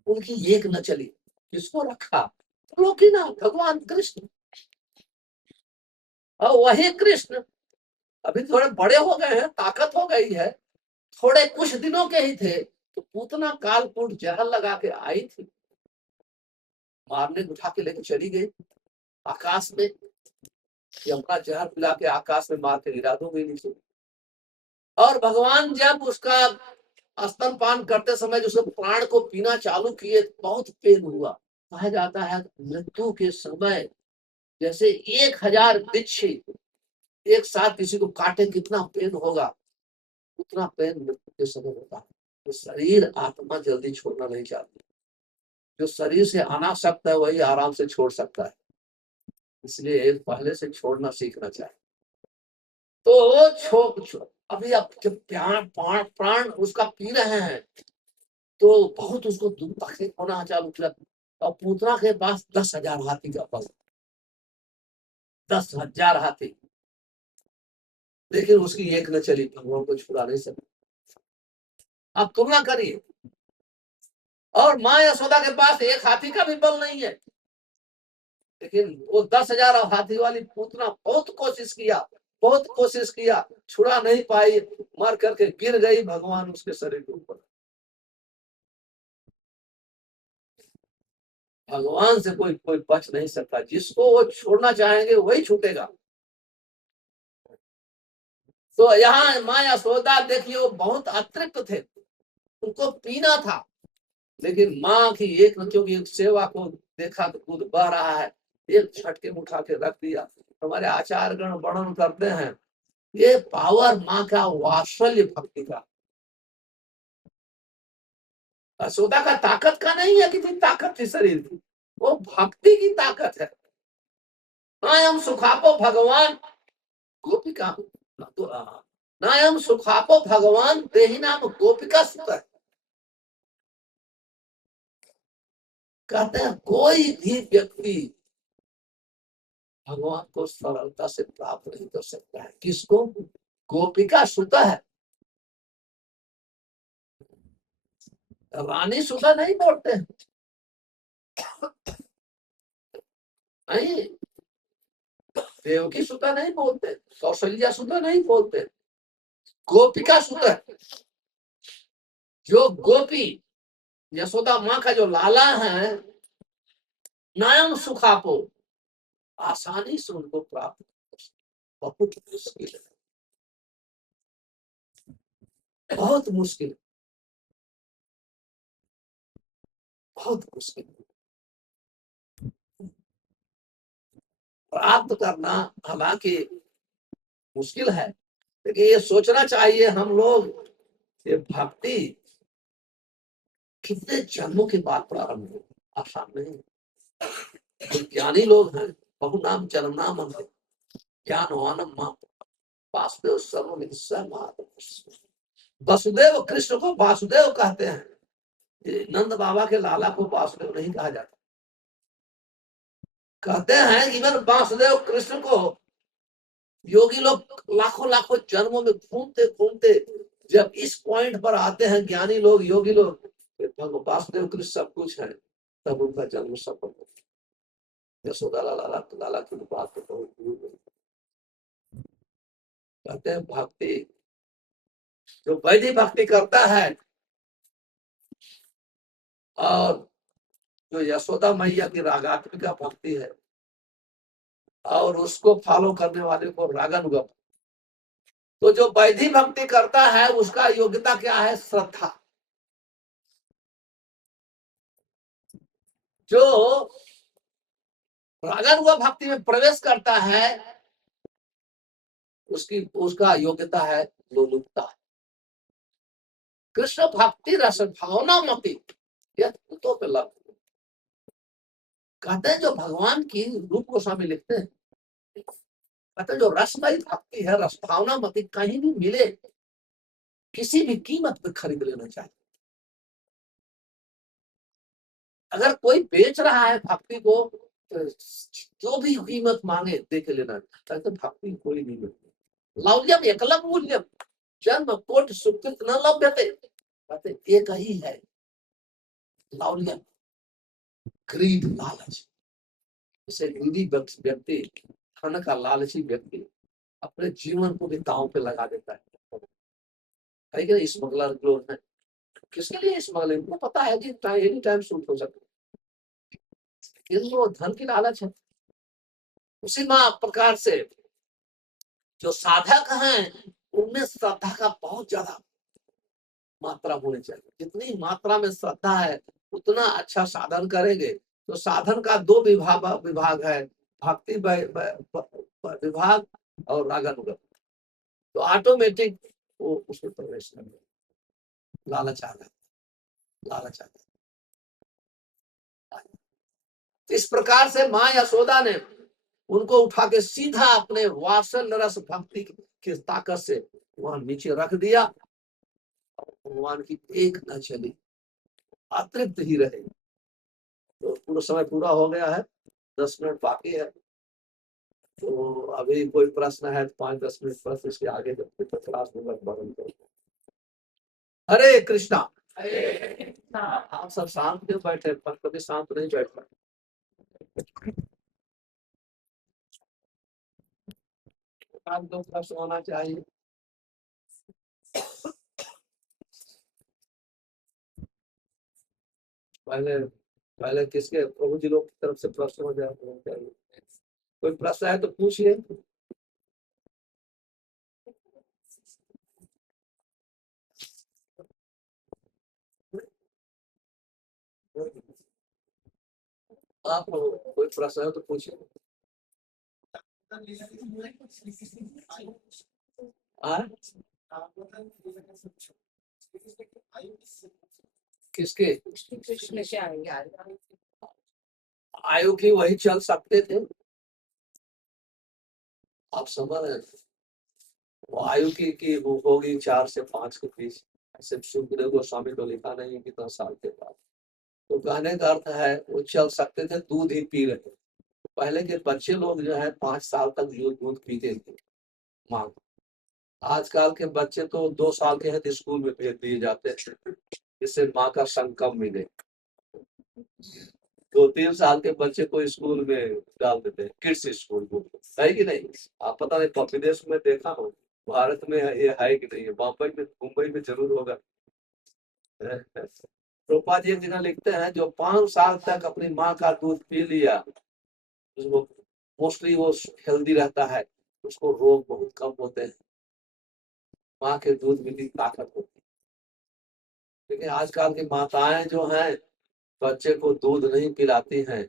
उनकी एक न चली, किसको रखा? लोकी ना, भगवान कृष्ण। और वही कृष्ण अभी थोड़े बड़े हो गए हैं, ताकत हो गई है, थोड़े कुछ दिनों के ही थे तो पूतना कालकूट जहर लगा के आई थी, मारने उठा के लेके चली गई आकाश में। यमुना जहर पिला के आकाश में मार के गिरा दूंगी नीचे। और भगवान जब उसका स्तनपान करते समय जो उसके प्राण को पीना चालू किए, बहुत पेन हुआ। कहा जाता है मृत्यु के समय जैसे 1000 बिच्छी एक साथ किसी को काटे कितना पेन होगा, उतना पेन मृत्यु के समय होता है। तो शरीर आत्मा जल्दी छोड़ना नहीं चाहती। जो शरीर से अनासक्त है वही आराम से छोड़ सकता है, इसलिए पहले से छोड़ना सीखना चाहिए। तो अभी आप जब प्राण उसका पी रहे हैं तो बहुत उसको दुख तकलीफ होना चालू किया। और पूतना के पास 10,000 हाथी का बल, 10,000 हाथी, लेकिन उसकी एक न चली, भगवान को छुड़ा नहीं सका। आप तुलना करिए। और माँ यशोदा के पास एक हाथी का भी बल नहीं है, लेकिन वो 10,000 हाथी वाली पूतना बहुत कोशिश किया, छुड़ा नहीं पाई, मर करके गिर गई भगवान उसके शरीर के ऊपर। भगवान से कोई बच नहीं सकता, जिसको वो छोड़ना चाहेंगे वही छूटेगा। तो यहाँ माँ यशोदा देखिए वो बहुत अतृप्त थे, उनको पीना था, लेकिन माँ की एक क्योंकि सेवा को देखा तो दूध बह रहा है, एक झटके में उठा के रख दिया। हमारे आचार्यगण वर्णन करते हैं ये पावर माँ का वात्सल्य भक्ति का। यशोदा का ताकत का नहीं है, कितनी ताकत थी शरीर की, वो भक्ति की ताकत है। नायम सुखापो भगवान गोपिका, नायम सुखापो भगवान देहि नाम गोपिका सुत। कहते हैं कोई भी व्यक्ति भगवान को सरलता से प्राप्त नहीं कर सकता है। किसको? गोपिका सुता है, रानी सुता नहीं बोलते हैं, नहीं, देवकी सुता नहीं बोलते, कौशल्या सुता नहीं बोलते, गोपिका सुता है। जो गोपी यशोदा माँ का जो लाला है, नयन सुखापो, आसानी से उनको प्राप्त बहुत मुश्किल है, बहुत मुश्किल, बहुत मुश्किल प्राप्त करना। हालांकि मुश्किल है, लेकिन ये सोचना चाहिए हम लोग, ये भक्ति कितने जन्मों के बाद प्रारंभ हो, आसान नहीं। तो ज्ञानी लोग हैं, बहु नाम जन्म नाम ज्ञानवानम मां वासुदेव सर्वमिदं। वसुदेव कृष्ण को वासुदेव कहते हैं, नंद बाबा के लाला को वासुदेव नहीं कहा जाता। कहते हैं इवन वासुदेव कृष्ण को योगी लोग लाखों लाखों जन्मों में घूमते घूमते जब इस पॉइंट पर आते हैं, ज्ञानी लोग योगी लोग, वासुदेव कृष्ण सब कुछ है, तब उनका जन्म सफल हो। यशोदा लाला की बात तो बहुत दूर है। कहते हैं भक्ति, जो वैदिक भक्ति करता है और जो यशोदा मैया की रागात्मिका भक्ति है और उसको फॉलो करने वाले को रागानुगम, तो जो वैदिक भक्ति करता है उसका योग्यता क्या है? श्रद्धा। जो रागानुगम भक्ति में प्रवेश करता है उसका योग्यता है लोलुपता। कृष्ण भक्ति रस भावना मति, यह तो पे लग। कहते हैं जो भगवान की रूप गोस्वामी लिखते हैं, कहते हैं जो रसमयी भक्ति है, रस भावना मति कहीं भी मिले किसी भी कीमत पे खरीद लेना चाहिए। अगर कोई बेच रहा है भक्ति को, जो भी कीमत मांगे दे के लेना, कहते भक्ति कोई नहीं मिलती। लौल्यम एकलम मूल्यम जन्म कोटि सुकृत न लभ्यते, कहते एक ही है लौल्यम, ग्रीड, लालच। जैसे ग्रीडी व्यक्ति, धन का लालची व्यक्ति अपने जीवन को भी दांव पे लगा देता है कि नहीं? स्मगलर जो है, किसके लिए स्मगलिंग? उनको पता है कि एनी टाइम शूट हो सकता है, वो धन की लालच है। उसी प्रकार से जो साधक हैं उनमें श्रद्धा का बहुत ज्यादा मात्रा होनी चाहिए। जितनी मात्रा में श्रद्धा है उतना अच्छा साधन करेंगे। तो साधन का दो विभाग है, भक्ति विभाग और रागानुगम। तो ऑटोमेटिक वो उसमें प्रवेश करेंगे। लालच आ जाता, लालच आ जाता। इस प्रकार से माँ यशोदा ने उनको उठा के सीधा अपने वात्सल्य रस भक्ति की ताकत से वहां नीचे रख दिया। भगवान की एक न चली, अतृप्त ही रहे। तो पूरा समय पूरा हो गया है, 10 मिनट बाकी है। तो अभी कोई प्रश्न है तो 5-10 मिनट प्रश्न, इसके आगे क्लास में वर्णन करो। हरे कृष्णा। आप सब शांत क्यों बैठे? पर कभी शांत नहीं बैठ पाए। दो प्रश्न होना चाहिए। पहले किसके? प्रभु जी लोग की तरफ से प्रश्न हो जाए। कोई प्रश्न है तो पूछिए। आप कोई प्रश्न है तो पूछिए। किसके? कृष्ण से आएंगे। आयु की वही चल सकते थे। आप समझ रहे हैं? वो आयु की होगी 4 से 5 के बीच। ऐसे सुखदेव गोस्वामी तो लिखा नहीं कितना साल के बाद। तो कहने का अर्थ है वो चल सकते थे, दूध ही पी रहे थे। पहले के बच्चे लोग जो है 5 साल तक दूध पीते थे माँ। आजकल के बच्चे तो 2 साल के हैं तो स्कूल में भेज दिए जाते हैं, जिससे माँ का संग कम मिले। 2-3 साल के बच्चे को स्कूल में डाल देते हैं, किड्स स्कूल को, है कि नहीं? आप पता नहीं विदेश में देखा हो, भारत में ये है कि नहीं? बम्बई में, मुंबई में जरूर होगा। रूपा जी एक जगह लिखते हैं जो 5 साल तक अपनी माँ का दूध पी लिया, उसको मोस्टली वो हेल्दी रहता है, उसको रोग बहुत कम होते हैं। माँ के दूध में भी ताकत होती है। लेकिन आजकल की माताएं जो हैं बच्चे को दूध नहीं पिलाती हैं,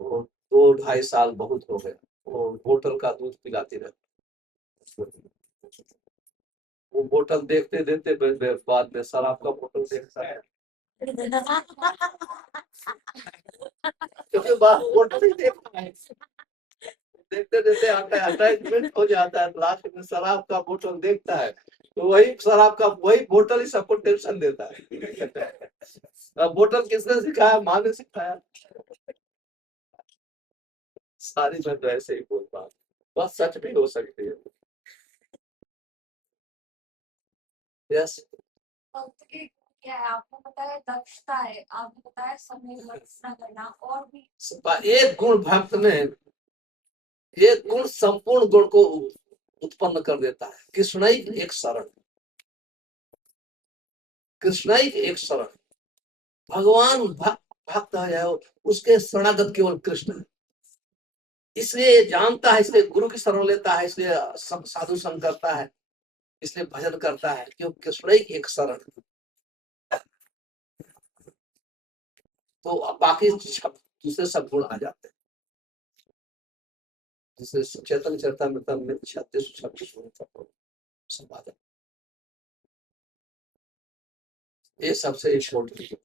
वो 2-2.5 साल बहुत हो गए, वो बोतल का दूध पिलाती रहती। वो बोतल देखते देखते बाद में शराब का बोतल देखता है, क्योंकि बोतल ही देखता है। देखते देखते अटैचमेंट हो जाता है, लास्ट में शराब का बोतल देखता है। तो वही शराब का वही बोतल ही सबको टेंशन देता है। बोतल किसने सिखाया? माँ ने सिखाया। सारी मैं तो ऐसे ही बोलता हूँ, बस सच भी हो सकती है। यस। क्या है? आपने बताया दक्षता है, आपने बताया समय व्यवस्था करना, और भी एक गुण भक्त में एक गुण संपूर्ण गुण को उत्पन्न कर देता है। कृष्णाई एक शरण, कृष्णाई एक शरण, भगवान भक्त है, उसके शरणागत केवल कृष्ण है। इसलिए जानता है, इसलिए गुरु की शरण लेता है, इसलिए साधु संग करता है, इसलिए भजन करता है, क्योंकि कृष्ण ही एक शरण। तो अब बाकी दूसरे सब गुण आ जाते हैं, जिसे चेतन चरितमृत में 36 गुण सब आ जाते हैं। ये सबसे इम्पोर्टेंट।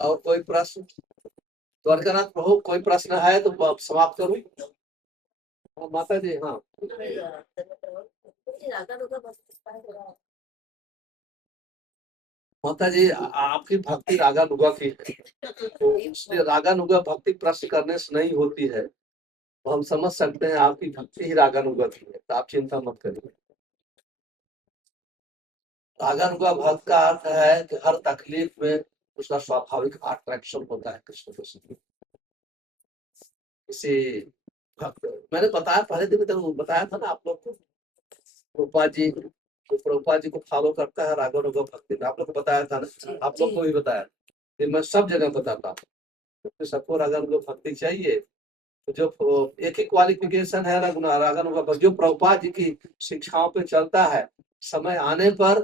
और कोई प्रश्न? द्वारकानाथ प्रभु, कोई प्रश्न है तो समाप्त करूं। माता जी, हाँ माता जी, आपकी भक्ति रागानुगा की है, तो इसलिए रागानुगा भक्ति प्रश्न करने से नहीं होती है, तो हम समझ सकते हैं आपकी भक्ति ही रागानुगा की है, तो आप चिंता मत करिए। रागानुगा भक्त का अर्थ है कि हर तकलीफ में उसका स्वाभाविक अट्रैक्शन होता है कृष्ण के साथ। इसे भक्त मैंने बताया, पहले दिन तो बताया था ना आप लोग को, प्रभुपाद जी को फॉलो करता है रागानुगा भक्ति में, आप लोग को बताया था ना, आप लोग को भी बताया। मैं सब जगह बताता हूँ, तो सबको रागानुगा भक्ति चाहिए। तो जो एक ही क्वालिफिकेशन है रागानुगा भक्ति, जो प्रभुपाद जी की शिक्षाओं पे चलता है, समय आने पर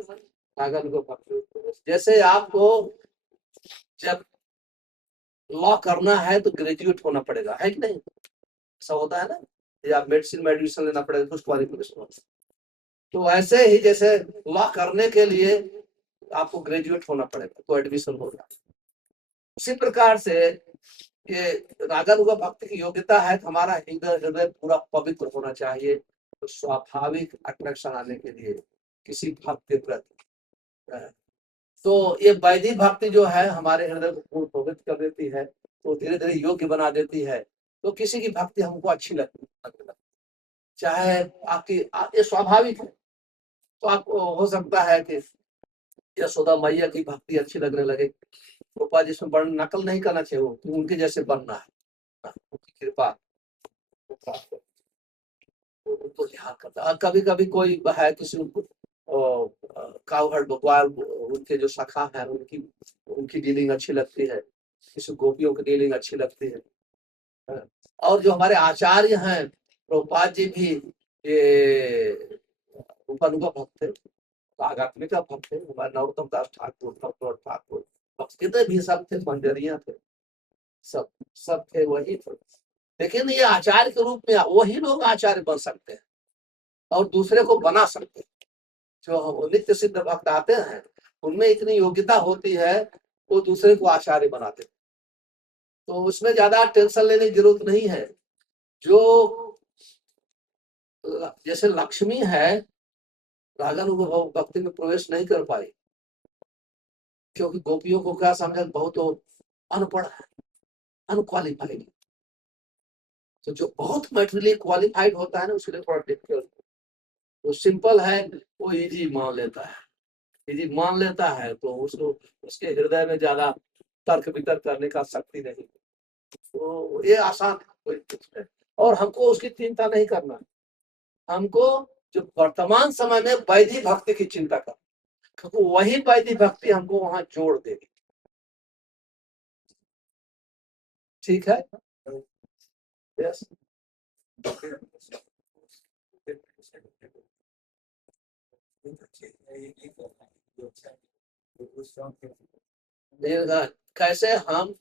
रागानुगा भक्ति। जैसे आपको जब लॉ करना है तो ग्रेजुएट होना पड़ेगा, है कि नहीं? ऐसा होता है ना, या मेडिसिन लेना पड़ेगा, कुछ क्वालिफिकेशन होता है। तो ऐसे ही जैसे लॉ करने के लिए आपको ग्रेजुएट होना पड़ेगा तो एडमिशन होगा, उसी प्रकार से ये रागानुगा भक्ति की योग्यता है कि हमारा हृदय पूरा पवित्र होना चाहिए, तो स्वाभाविक अट्रैक्शन आने के लिए किसी भक्त के प्रति। तो ये वैदिक भक्ति जो है हमारे हृदय को पूर्ण पवित्र कर देती है, तो धीरे धीरे योग्य बना देती है। तो किसी की भक्ति हमको अच्छी लगती है, चाहे आपकी ये स्वाभाविक है। तो आपको हो सकता है कि यशोदा मैया की भक्ति अच्छी लगने लगे, कृपा जिसमें बड़ नकल नहीं करना चाहिए, वो उनके जैसे बनना है, उनकी कृपा तो ध्यान करता है। कभी कभी कोई है किसी काउहर्ड बकवाल, उनके जो शाखा है उनकी डीलिंग अच्छी लगती है, किसी गोपियों की डीलिंग अच्छी लगती है। और जो हमारे आचार्य हैं प्रभुपाद जी भी ये रूपानुगा भक्त थे, आध्यात्मिक भक्त थे। हमारे नरोत्तम दास ठाकुर कितने भी सब थे, मंजरिया थे, सब थे, वही थे। लेकिन ये आचार्य के रूप में वही लोग आचार्य बन सकते हैं और दूसरे को बना सकते हैं। जो नित्य सिद्ध भक्त आते हैं उनमें इतनी योग्यता होती है, वो दूसरे को आचार्य बनाते हैं। तो उसमें ज्यादा टेंशन लेने की जरूरत नहीं है। जो जैसे लक्ष्मी है, रागानुगा भक्ति में प्रवेश नहीं कर पाई क्योंकि गोपियों को क्या समझा, बहुत अनपढ़ है, अनक्वालिफाइड। तो जो बहुत मैटेरियली क्वालिफाइड होता है ना, उसके लिए थोड़ा डिफिकल्ट। वो सिंपल है, वो इजी मान लेता है, इजी मान लेता है, तो उसको उसके हृदय में ज्यादा तर्क वितर्क करने का शक्ति नहीं। तो ये आसान कोई कुछ है, और हमको उसकी चिंता नहीं करना। हमको जो वर्तमान समय में वैदिक भक्ति की चिंता करना, क्योंकि वही वैदिक भक्ति हमको वहां जोड़ देगी। ठीक है, यस। कैसे हम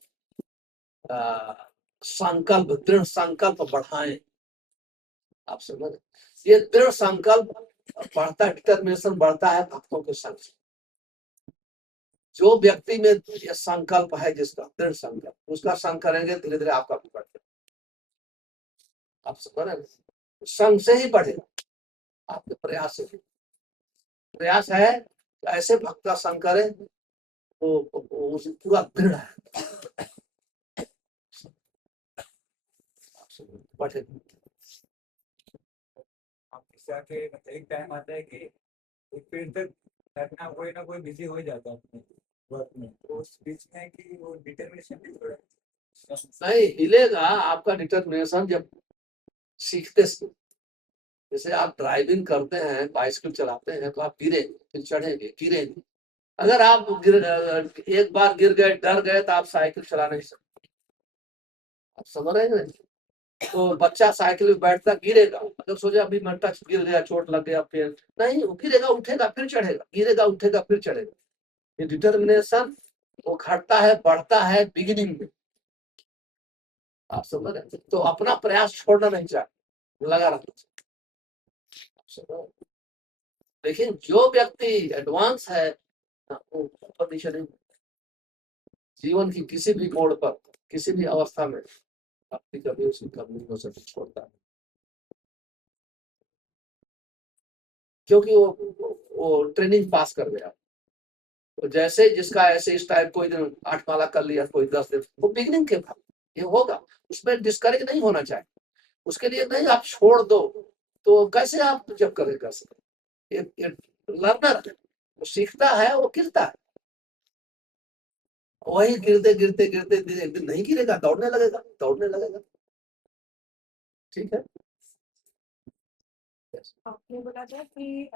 संकल्प, दृढ़ संकल्प बढ़ाएं, आप समझ। ये दृढ़ संकल्प बढ़ता है, डिटर्मिनेशन बढ़ता है भक्तों के संग। जो व्यक्ति में ये संकल्प है, जिसका दृढ़ संकल्प, उसका संग करेंगे, धीरे धीरे आपका भी बढ़ेगा। आप समझ, संग से ही बढ़ेगा, आपके प्रयास से। प्रयास है ऐसे भक्त का संग करें तो पूरा दृढ़ है, बढ़ेगा। एक टाइम आता है कि फिर तक करना कोई ना कोई बिजी हो जाता है अपने वर्क में, तो उस बीच में कि वो डिटर्मिनेशन भी थोड़ा नहीं हिलेगा आपका डिटर्मिनेशन जब सीखते सीखते। जैसे आप ड्राइविंग करते हैं, बाइसिकल चलाते हैं, तो आप गिरेंगे, फिर चढ़ेंगे, गिरेंगे। अगर आप एक बार गिर गए, डर गए, तो आप साइकिल चला नहीं सकते। आप समझ रहे हैं? तो बच्चा साइकिल में बैठता गिरेगा, अगर सोचे अभी मैं टच गिर गया, चोट लग गया, फिर नहीं, वो गिरेगा, उठेगा, फिर चढ़ेगा, गिरेगा, उठेगा, फिर चढ़ेगा। ये डिटर्मिनेशन वो घटता है, बढ़ता है बिगिनिंग में। आप समझ रहे हैं? तो अपना प्रयास छोड़ना नहीं चाहिए, लगा रखना चाहिए। लेकिन जो व्यक्ति एडवांस है, वो ऊपर नीचे नहीं, जीवन की किसी भी मोड़ पर, किसी भी अवस्था में आपकी कभी उसकी कमी हो सकती, छोड़ता है। क्योंकि वो ट्रेनिंग पास कर गया। तो जैसे जिसका ऐसे इस टाइप, कोई दिन 8 माला कर लिया, कोई 10 दिन, वो बिगनिंग के भाग ये होगा। उसमें डिस्करेज नहीं होना चाहिए। उसके लिए नहीं आप छोड़ दो, तो कैसे आप जब कर सकते। ये लर्नर वो सीखता है, वो गिरता है, वही गिरते गिरते गिरते एक दिन नहीं गिरेगा, दौड़ने लगेगा, दौड़ने लगेगा। ठीक है। आपने बोला था कि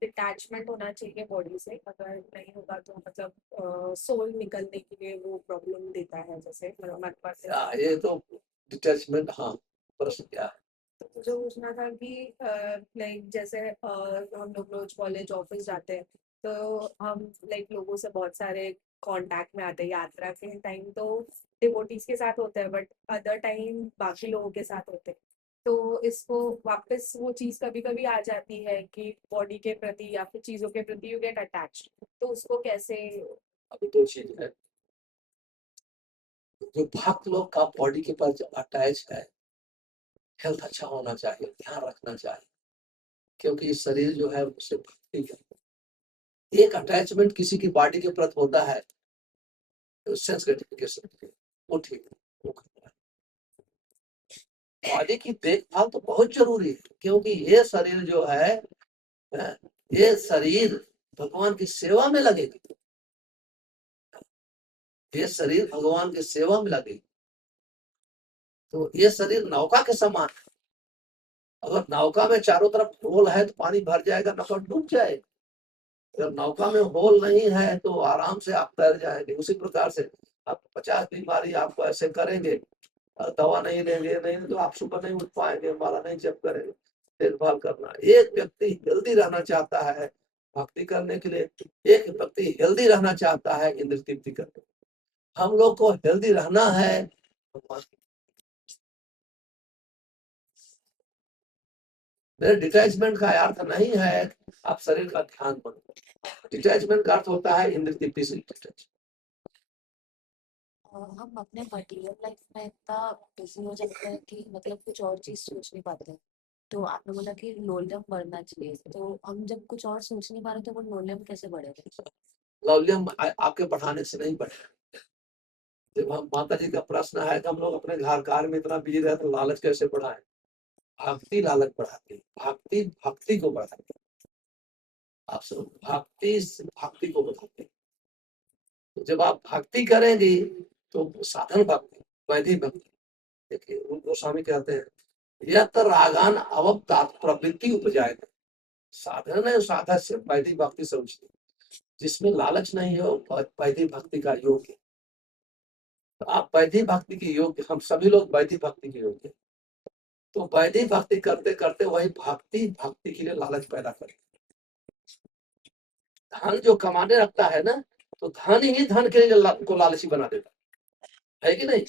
डिटैचमेंट होना चाहिए बॉडी से, अगर नहीं होगा तो मतलब सोल निकलने के लिए वो प्रॉब्लम देता है, जैसे मत पाते हैं। ये तो डिटैचमेंट, हाँ, प्रश्न क्या है? तो मुझे पूछना था कि लाइक जैसे हम लोग रोज कॉलेज ऑफिस जाते हैं, तो हम लाइक लोगों से बहुत सारे कांटेक्ट में आते हैं। यात्रा के टाइम तो डिवोटीज के साथ होते हैं, बट अदर टाइम बाकी लोगों के साथ होते हैं। तो इसको वापस वो चीज कभी कभी आ जाती है कि बॉडी के प्रति या फिर चीजों के प्रति यू गेट अटैच्ड, तो उसको कैसे। अभी दो चीज है। जो भक्त लोग का बॉडी के पास अटैच है, हेल्थ अच्छा होना चाहिए, ध्यान रखना चाहिए, क्योंकि शरीर जो है उससे भक्ति है। एक अटैचमेंट किसी की बॉडी के प्रति होता है, सेंस ग्रेटिफिकेशन, वो ठीक है, वो करना है। बॉडी की देखभाल तो बहुत जरूरी है, क्योंकि ये शरीर जो है, ये शरीर भगवान की सेवा में लगेगी। ये शरीर भगवान की सेवा में लगेगी। तो ये शरीर नौका के समान है। अगर नौका में चारों तरफ होल है तो पानी भर जाएगा, नौका डूब जाएगा। अगर नौका में होल नहीं है तो आराम से आप तैर जाएंगे। उसी प्रकार से आप 50 बीमारी आपको ऐसे करेंगे, दवा नहीं लेंगे, नहीं तो आप सुबह नहीं उठ पाएंगे, माला नहीं जप करेंगे। देखभाल करना। एक व्यक्ति हेल्दी रहना चाहता है भक्ति करने के लिए, एक व्यक्ति हेल्दी रहना चाहता है इंद्र तृप्ति करने। हम लोग को हेल्दी रहना है। मेरे डिटैचमेंट का अर्थ नहीं है आप शरीर का ध्यान बनो। डिटैचमेंट का अर्थ होता है इंद्र तृप्ति से डिटैच। हम अपने मटेरियल लाइफ में इतना बिजी हो जाते हैं कि मतलब कुछ और चीज सोच नहीं पाते हैं। तो आपने बोला कि लोलम बढ़ना चाहिए, तो हम जब कुछ और सोच नहीं पा रहे तो वो लोलम कैसे बढ़ेगा? लवलियम आपके बढ़ाने से नहीं बढ़े। जब हम माता जी का प्रश्न है कि हम लोग अपने घर कार में इतना बिजी रहते, लालच कैसे बढ़ाएं? भक्ति लालच बढ़ाती है, भक्ति भक्ति को बढ़ाती है। आप सब भक्ति भक्ति को बढ़ाते हैं। तो जब आप भक्ति करेंगे तो साधन भक्ति, वैदिक भक्ति। देखिए उन गोस्वामी कहते हैं, यत रागान अवप्तात प्रवृत्ति उपजाए। साधन है साधन से वैदिक भक्ति से उचित, जिसमें लालच नहीं हो, वैदिक भक्ति का योग है। तो आप वैदिक भक्ति के योग्य, हम सभी लोग वैदिक भक्ति के योग्य। तो वैदिक भक्ति करते करते वही भक्ति भक्ति के लिए लालच पैदा करती है। धन जो कमाने रखता है ना, तो धन ही धन के लिए को लालची बना देता है कि नहीं?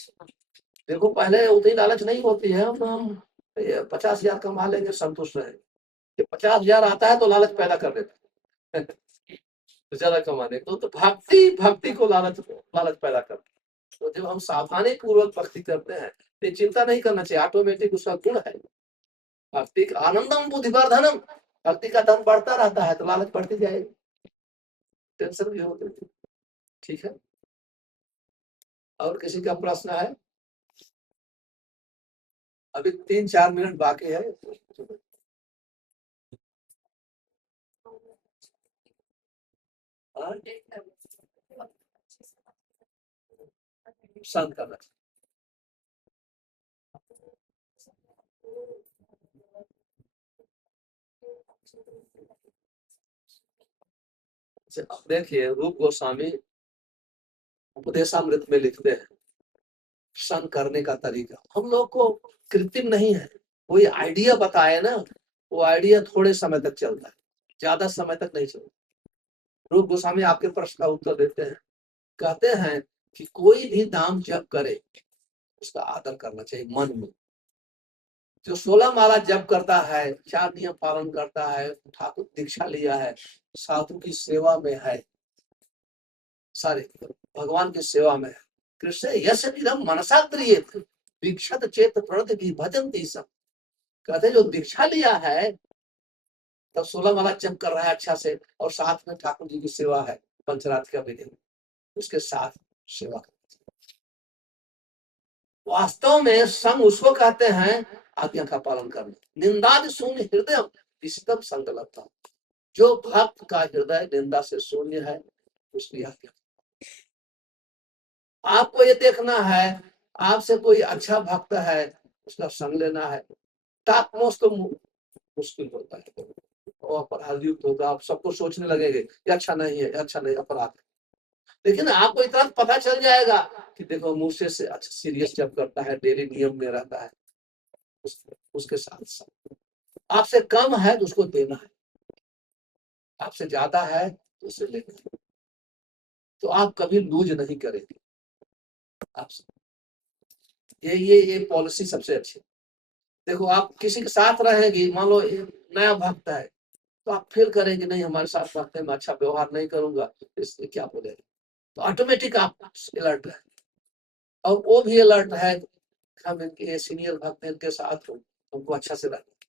देखो पहले उतनी लालच नहीं होती है, हम 50,000 कमा लेंगे, संतुष्ट रहेंगे। 50,000 आता है तो लालच पैदा कर देता है तो ज्यादा कमाने को। तो भक्ति भक्ति को लालच पैदा करती है। तो जब हम सावधानी पूर्वक भक्ति करते हैं तो चिंता नहीं करना चाहिए, ऑटोमेटिक उसका गुण है। भक्ति का आनंदम बुद्धिवर्धनम, भक्ति का धन बढ़ता रहता है तो लालच बढ़ती जाएगी, टेंशन भी होती है। ठीक है। और किसी का प्रश्न है? अभी 3-4 मिनट बाकी है। और शांत करना चाहिए। अब देखिए रूप गोस्वामी उपदेशामृत में लिखते हैं शांत करने का तरीका हम लोग को कृत्रिम नहीं है। कोई आइडिया बताए ना, वो आइडिया थोड़े समय तक चलता है, ज्यादा समय तक नहीं चलता। रूप गोस्वामी आपके प्रश्न का उत्तर देते हैं, कहते हैं कि कोई भी नाम जप करे उसका आदर करना चाहिए मन में। जो 16 माला जप करता है, 4 नियम पालन करता है, ठाकुर दीक्षा लिया है, साधु की सेवा में है, सारे भगवान की सेवा में है, कृष्ण यश विधम मनसा क्रियेत दीक्षित चेत प्रणत की भजन्ति सब। कहते जो दीक्षा लिया है तब 16 माला जप कर रहा है अच्छा से, और साथ में ठाकुर जी की सेवा है, पंचरात्र का विधि उसके साथ सेवा। वास्तव में संग उसको कहते हैं आज्ञा का पालन करना। निंदा शून्य हृदय विशितम संकल्प। जो भक्त का हृदय निंदा से शून्य है उसकी आज्ञा। आपको ये देखना है आपसे कोई अच्छा भक्त है उसका संग लेना है, टापमोस्ट तो मुश्किल होता है और अपराध युक्त होगा। आप सबको सोचने लगेंगे ये अच्छा नहीं है, अच्छा नहीं, अपराध। लेकिन आपको इतना पता चल जाएगा कि देखो मुझसे से अच्छा सीरियस जब करता है, डेली नियम में रहता है, उसके साथ साथ आपसे कम है तो उसको देना है, आपसे ज्यादा है तो उसे लेना है। तो आप कभी लूज नहीं करेंगे। आप ये पॉलिसी सबसे अच्छी। देखो आप किसी के साथ रहेंगे, मान लो नया भक्त है तो आप फील करेंगे नहीं हमारे साथ भक्त है, मैं अच्छा व्यवहार नहीं करूंगा, इसलिए क्या बोलेगा, तो ऑटोमेटिक आप अलर्ट है। और वो भी अलर्ट है हम इनके सीनियर भक्त हैं, इनके साथ हमको अच्छा से रहना,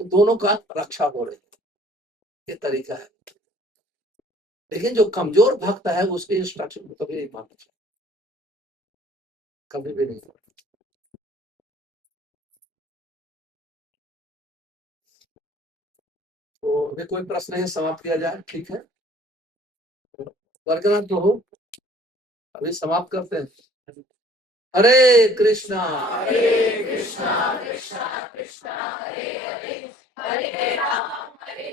तो दोनों का रक्षा हो रही है। ये तरीका है। लेकिन जो कमजोर भक्त है उसके इंस्ट्रक्शन को कभी नहीं मानना चाहिए, कभी भी नहीं। तो अभी कोई प्रश्न है, समाप्त किया जाए, ठीक है। वर्गनाथ प्रभु अभी समाप्त करते हैं। हरे कृष्णा कृष्णा कृष्णा कृष्णा हरे हरे हरे राम हरे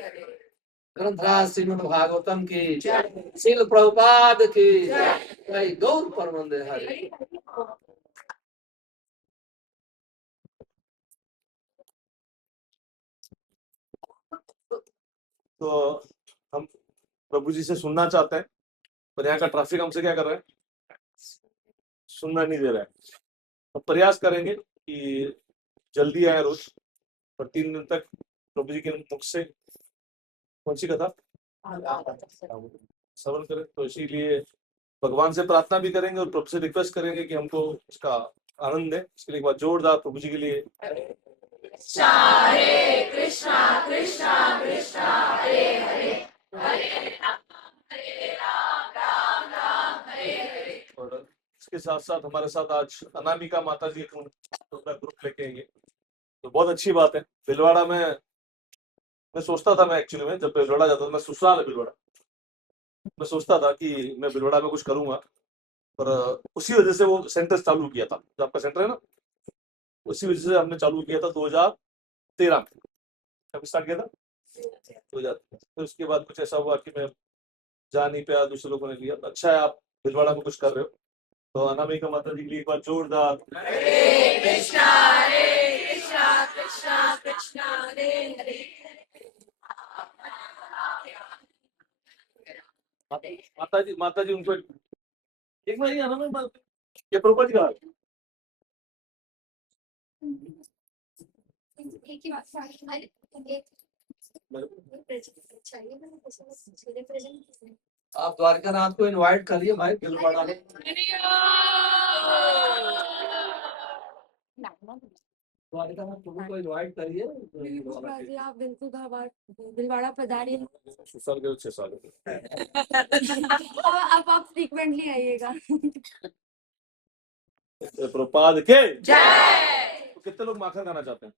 हरे। ग्रंथराज श्रीमद् भागवतम की श्रील प्रभुपाद की जय। गौर परमंदे हरे। तो हम प्रभु जी से सुनना चाहते हैं, पर यहाँ का ट्रैफिक हमसे क्या कर रहा है, सुनना नहीं दे रहा है। तो प्रयास करेंगे कि जल्दी आए रोज, और 3 दिन तक प्रभु जी के मुख से कौन सी कथा श्रवण करें। तो इसीलिए भगवान से प्रार्थना भी करेंगे और प्रभु से रिक्वेस्ट करेंगे कि हमको इसका आनंद दें। इसके लिए एक बार जोरदार प्रभु जी के लिए हरे कृष्णा कृष्णा कृष्णा हरे हरे हरे राम राम राम हरे हरे। और इसके साथ साथ हमारे साथ आज अनामिका माता जी अपना ग्रुप लेके आएंगे, तो बहुत अच्छी बात है। भिलवाड़ा में मैं सोचता था, मैं एक्चुअली में जब भिलवाड़ा जाता था, मैं ससुराल है भिलवाड़ा, मैं सोचता था कि मैं भिलवाड़ा में कुछ करूंगा, पर उसी वजह से वो सेंटर चालू किया था, जो आपका सेंटर है ना, उसी वजह से हमने चालू किया था 2013 में। कब स्टार्ट किया था? 2013। तो उसके बाद कुछ ऐसा हुआ कि मैं जा नहीं पाया, दूसरे लोगों ने लिया। तो अच्छा है आप भिलवाड़ा में कुछ कर रहे हो। तो अनामिका माता जी के लिए एक बार जोरदार हरे कृष्णा कृष्णा कृष्णा हरे हरे। माता जी उनको एक बार ये अनामिका ये प्रभुपाद जी का एक ही बात आप द्वारकानाथ को इनवाइट करिए भाई भिलवाड़ा में। द्वारकानाथ प्रभु को इनवाइट करिए। आप बिल्कुल भिलवाड़ा पधारिए। साल के 6 साल अब आप फ्रीक्वेंटली आइएगा। प्रभुपाद के जय। तो कितने लोग माखन खाना चाहते हैं?